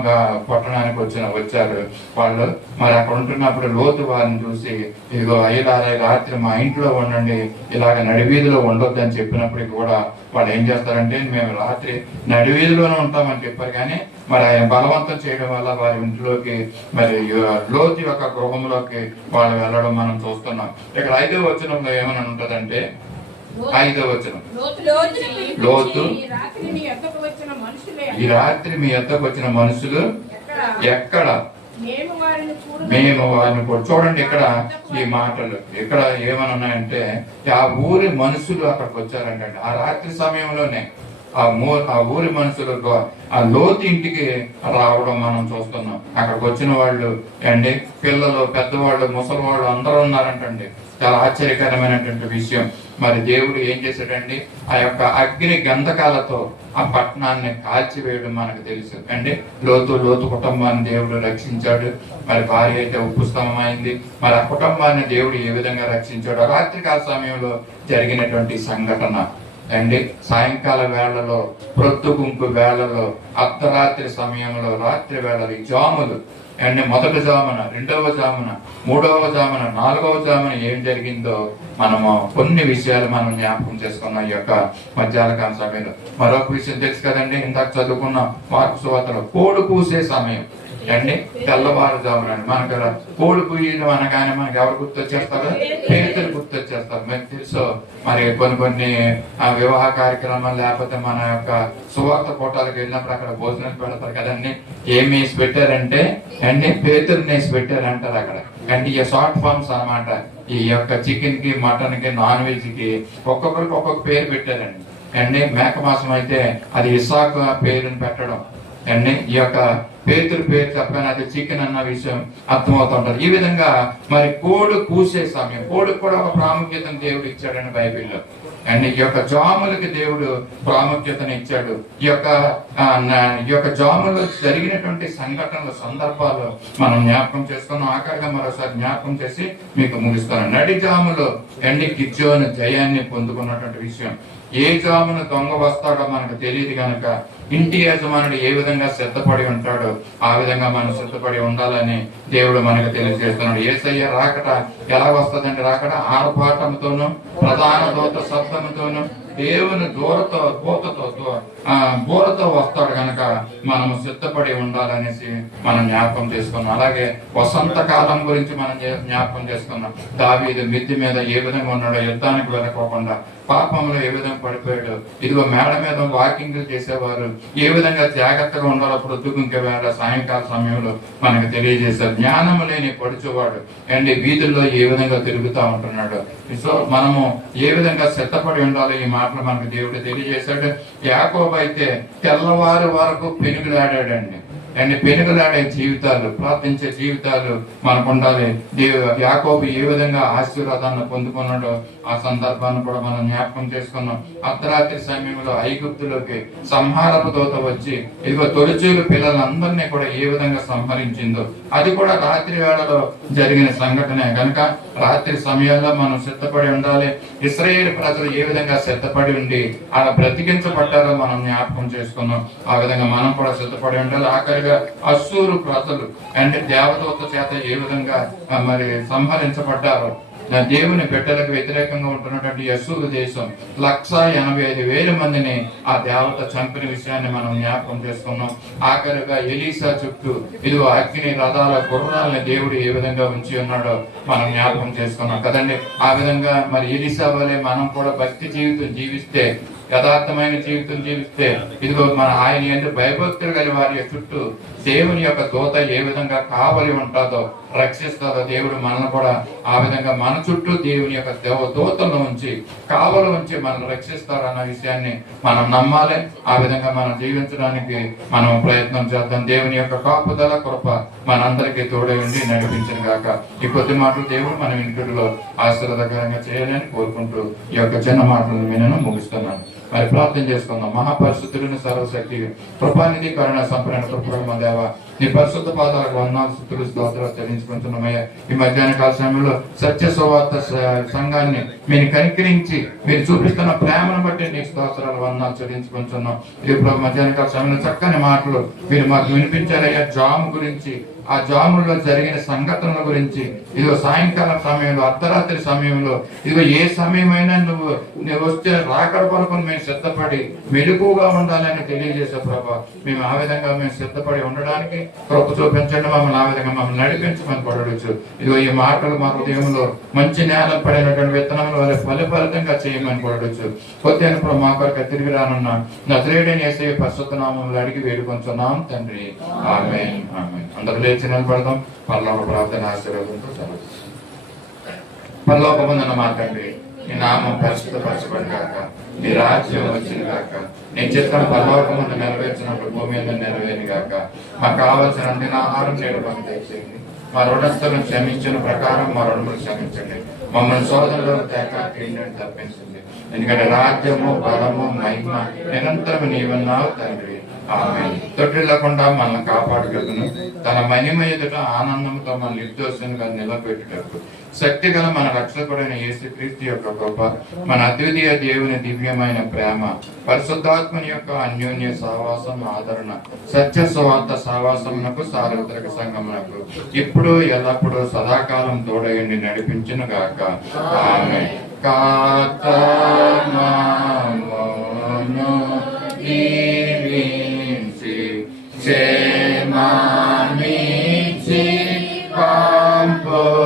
పట్టణానికి వచ్చారు. వాళ్ళు మరి అక్కడ ఉంటున్నప్పుడు లోతు వారిని చూసి, ఇదిగో అయ్యలారా రాత్రి మా ఇంట్లో ఉండండి, ఇలాగ నడివీధిలో ఉండొద్దని చెప్పినప్పటికీ కూడా వాళ్ళు ఏం చేస్తారంటే, మేము రాత్రి నడివీధిలోనే ఉంటామని చెప్పారు. కానీ మరి ఆయన బలవంతం చేయడం వల్ల వారి ఇంట్లోకి మరి లోతు యొక్క గృహంలోకి వాళ్ళు వెళ్ళడం మనం చూస్తున్నాం. ఇక్కడ 5వ వచనంలో ఏమని ఉంటదంటే, 5వ వచనం, లోతు ఈ రాత్రి మీ యొద్దకు వచ్చిన మనుషులు ఎక్కడ మేము వారిని చూడండి. ఇక్కడ ఈ మాటలు ఇక్కడ ఏమని ఉన్నాయంటే, ఆ ఊరి మనుషులు అక్కడికి వచ్చారంటే, ఆ రాత్రి సమయంలోనే ఆ ఊరి మనుషులు ఆ లోతు ఇంటికి రావడం మనం చూస్తున్నాం. అక్కడికి వచ్చిన వాళ్ళు అండి, పిల్లలు, పెద్దవాళ్ళు, ముసలి వాళ్ళు అందరూ ఉన్నారంటండి. చాలా ఆశ్చర్యకరమైనటువంటి విషయం. మరి దేవుడు ఏం చేశాడండి, ఆ యొక్క అగ్ని గంధకాలతో ఆ పట్టణాన్ని కాల్చివేయడం మనకు తెలుసు అండి. లోతు కుటుంబాన్ని దేవుడు రక్షించాడు. మరి భార్య అయితే ఉప్పు స్తంభమైంది. మరి ఆ కుటుంబాన్ని దేవుడు ఏ విధంగా రక్షించాడు, రాత్రికాల సమయంలో జరిగినటువంటి సంఘటన అండి. సాయంకాల వేళలో, ప్రొద్దు గుంపు వేళలో, అర్ధరాత్రి సమయంలో, రాత్రి వేళలు, జాములు అండి, మొదటి జామున, 2వ జామున, 3వ జామున, 4వ జామున ఏం జరిగిందో మనము కొన్ని విషయాలు మనం జ్ఞాపకం చేసుకున్నాం ఈ యొక్క మధ్యాహ్నకాల సమయంలో. మరొక విషయం తెలుసు కదండి, ఇందాక చదువుకున్న మార్కు సువార్తలో కోడి కూసే సమయం అండి, తెల్లవారుజామున. మనకు కోడి కూయడం అనగానే మనకి ఎవరు గుర్తొచ్చేస్తారు? పేతురు గుర్తొచ్చేస్తారు. మీకు తెలుసు మరి కొన్ని వివాహ కార్యక్రమాలు లేకపోతే మన యొక్క సువార్త కోటాలకు వెళ్ళినప్పుడు అక్కడ భోజనం పెడతారు కదండి. ఏమి వేసి పెట్టారంటే అండి, పేతురుని వేసి పెట్టారంటారు అక్కడ. అంటే ఈ షార్ట్ ఫార్మ్స్ అన్నమాట. ఈ యొక్క చికెన్ కి, మటన్ కి, నాన్ వెజ్ కి ఒక్కొక్కరికి ఒక్కొక్క పేరు పెట్టారండి అండి. మేక మాసం అయితే అది ఇస్సాకు పేరుని పెట్టడం అండి. ఈ యొక్క పేతురు పేరు చెప్పగానే అది చికెన్ అన్న విషయం అర్థమవుతుంటది. ఈ విధంగా మరి కోడి కూసే సమయం, కోడికి కూడా ఒక ప్రాముఖ్యతను దేవుడు ఇచ్చాడని బైబిల్లో అండ్ ఈ యొక్క జాములకి దేవుడు ప్రాముఖ్యతను ఇచ్చాడు. ఈ యొక్క జాములో జరిగినటువంటి సంఘటనలు, సందర్భాలు మనం జ్ఞాపకం చేసుకున్నాం. ఆఖరిగా మరోసారి జ్ఞాపకం చేసి మీకు ముగిస్తాను. నడి జాములో ఎండి గిద్యోను జయాన్ని పొందుకున్నటువంటి విషయం. ఏ జామున దొంగ వస్తాడో మనకు తెలియదు కనుక ఇంటి యజమానుడు ఏ విధంగా సిద్ధపడి ఉంటాడో ఆ విధంగా మనం సిద్ధపడి ఉండాలని దేవుడు మనకు తెలియజేస్తున్నాడు. యేసయ్య రాకట ఎలా వస్తుందంటే, రాకట ఆర్భాటంతోనూ, ప్రధాన దూత శబ్దంతోనూ, దేవుని బోరతో వస్తాడు కనుక మనము సిద్ధపడి ఉండాలనేసి మనం జ్ఞాపకం చేసుకున్నాం. అలాగే వసంత కాలం గురించి మనం జ్ఞాపకం చేసుకున్నాం. దావీదు మిద్ది మీద ఏ విధంగా ఉన్నాడో, యుద్ధానికి వెళ్ళకోకుండా పాపంలో ఏ విధంగా పడిపోయాడు. ఇదిగో మేడ మీద వాకింగ్ చేసేవారు ఏ విధంగా జాగ్రత్తగా ఉండాలో ప్రొద్దుగుంకే వేళ, సాయంకాల సమయంలో మనకు తెలియజేశారు. జ్ఞానము లేని పడుచువాడు అండ్ వీధుల్లో ఏ విధంగా తిరుగుతూ ఉంటున్నాడు. సో మనము ఏ విధంగా సిద్ధపడి ఉండాలో ఈ మాటలు మనకు దేవుడు తెలియజేశాడు. యాకోబు అయితే తెల్లవారు వరకు పెనుగులాడాడండి అండ్ పెనుగులాడే జీవితాలు, ప్రార్థించే జీవితాలు మనకు ఉండాలి. యాకోబు ఏ విధంగా ఆశీర్వాదాన్ని పొందుకున్నాడో ఆ సందర్భాన్ని కూడా మనం జ్ఞాపకం చేసుకున్నాం. అర్ధరాత్రి సమయంలో ఐగుప్తులోకి సంహారపు దూత వచ్చి ఇదిగో తొలిచూలు పిల్లలందరినీ కూడా ఏ విధంగా సంహరించిందో అది కూడా రాత్రి వేళలో జరిగిన సంఘటనే కనుక రాత్రి సమయాల్లో మనం సిద్ధపడి ఉండాలి. ఇశ్రాయేలు ప్రజలు ఏ విధంగా సిద్ధపడి ఉండి అలా బ్రతికించబడ్డారో మనం జ్ఞాపకం చేసుకున్నాం. ఆ విధంగా మనం కూడా సిద్ధపడి ఉండాలి. ఆఖరిగా అశ్షూరు ప్రజలు అంటే దేవదూత చేత ఏ విధంగా మరి సంహరించబడ్డారో, దేవుని బిడ్డలకు వ్యతిరేకంగా ఉంటున్నటువంటి అశ్షూరు దేశం 185,000 మందిని ఆ దేవత చంపిన విషయాన్ని మనం జ్ఞాపకం చేసుకున్నాం. ఆఖరిగా ఎలీసా చుట్టూ ఇదిగో అగ్ని రథాల గుర్రాలని దేవుడు ఏ విధంగా ఉంచి ఉన్నాడో మనం జ్ఞాపకం చేసుకున్నాం కదండి. ఆ విధంగా మరి ఎలీసా వలె మనం కూడా భక్తి జీవితం జీవిస్తే, యథార్థమైన జీవితం జీవిస్తే ఇదిగో మన ఆయన ఎందుకు భయభక్తులు కలిగి వారి చుట్టూ దేవుని యొక్క దూత ఏ విధంగా కావలి ఉంటుందో, రక్షిస్తారో దేవుడు మనల్ని కూడా ఆ విధంగా మన చుట్టూ దేవుని యొక్క దూతలను ఉంచి కావలి ఉంచి మనల్ని రక్షిస్తారన్న విషయాన్ని మనం నమ్మాలి. ఆ విధంగా మనం జీవించడానికి మనం ప్రయత్నం చేద్దాం. దేవుని యొక్క కాపుదల కృప మనందరికీ తోడై ఉండి నడిపించను గాక. ఈ కొద్ది మాటలు దేవుడు మన ఇంటిలో ఆశీర్వాదకరంగా చేయాలని కోరుకుంటూ ఈ యొక్క చిన్న మాటలను వినను ముగిస్తున్నాను. మరి ప్రార్థన చేసుకుందాం. మహాపరిశుద్ధులను సర్వశక్తి కృపానిధి కరుణ సంపూర్ణ కృపణ దేవ నీ పరిశుద్ధ పాదాలకు వందనాలు, స్తుతులు, స్తోత్రాలు చెల్లించుకుంటున్నామయ్యా. ఈ మధ్యాహ్న కాల సమయంలో సత్య సువార్త సంఘాన్ని మీరు కనికరించి మీరు చూపిస్తున్న ప్రేమను బట్టి నీకు స్తోత్రాలు, వందనాలు చెల్లించుకుంటున్నాం. ఇప్పుడు మధ్యాహ్న కాల సమయంలో చక్కని మాటలు మీరు మాకు వినిపించారయ్యా. జాము గురించి, ఆ జాముల్లో జరిగిన సంఘటనల గురించి, ఇదిగో సాయంకాలం సమయంలో, అర్ధరాత్రి సమయంలో, ఇదిగో ఏ సమయమైనా నువ్వు వస్తే రాకడ కొరకు మేము సిద్ధపడి మెలకుగా ఉండాలని తెలియజేసే ప్రభా, మేము ఆ విధంగా మేము సిద్ధపడి ఉండడానికి కృప చూపించండి. మమ్మల్ని ఆ విధంగా మమ్మల్ని నడిపించమని పడవచ్చు. ఇదిగో ఈ మాటలు మా హృదయంలో మంచి నేల పడినటువంటి విత్తనముల వల్ల ఫలితంగా చేయమని పడవచ్చు. కొద్ది మా కొరకు తిరిగి రానున్న నజరేయుడైన యేసయ్య పరిశుద్ధ నామములో అడిగి వేడుకొంచున్నాం తండ్రి, ఆమేన్. ఆమేన్. అందరూ లేచి నిలబడదాం. పరలోక ప్రార్థన ఆశీర్వాదంతో సెలవు. పరలోకమందున్న మా తండ్రి, నీ నామం పరిశుద్ధపరచబడి గాక, నీ రాజ్యం వచ్చిన గాక, నీ చిత్తం పరలోకమందు నెరవేర్చినప్పుడు భూమి మీద నెరవేరి గాక. మాకు కావాల్సిన అందిన ఆహారం నేడు మాకు దయచేయండి. మా రుణస్థులను క్షమించిన ప్రకారం మా రుణములు క్షమించండి. మమ్మల్ని శోధనలో తేక కీడుని తప్పించండి. ఎందుకంటే రాజ్యము, బలము, మహిమ నిరంతరం నీవన్నావు తండ్రి, ఆమేన్. తొట్టిల్లకుండా మనల్ని కాపాడగలను. తన మహిమ ఎదుట ఆనందంతో మన నిర్దోషంగా నిలబెట్టుటకు శక్తి గల మన రక్షకుడైన యేసుక్రీస్తు యొక్క కృప, మన అద్వితీయ దేవుని దివ్యమైన ప్రేమ, పరిశుద్ధాత్మని యొక్క అన్యోన్య సహవాసం, ఆదరణ, సత్య సువార్త సహవాసమునకు, సార్వత్రిక సంఘమునకు ఇప్పుడు ఎల్లప్పుడూ సదాకాలం తోడయండి నడిపించును గాక, ఆమేన్. క్షేమాన్నిచ్చి పంపుము,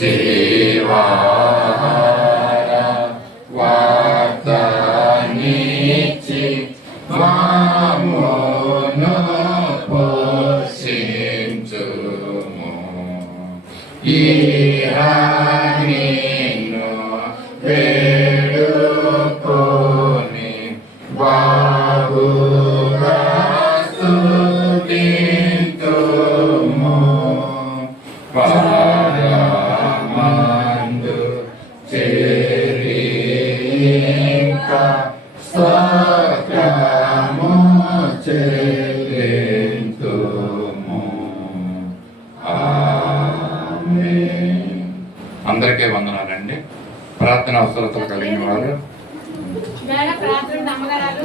జీవాహార వార్తనిచ్చి మమ్మును పోషించుము. నిన్ను వేడుకొని బాగుగా స్తుతింతుము. పరమందు చేరి ఇంకా స్తోత్రము చెల్లింతుము. ఆమేన్. అందరికీ వందనాలండి. ప్రార్థన అవసరతలు కలిగిన వారు మేడం ప్రార్థన అమ్మగారు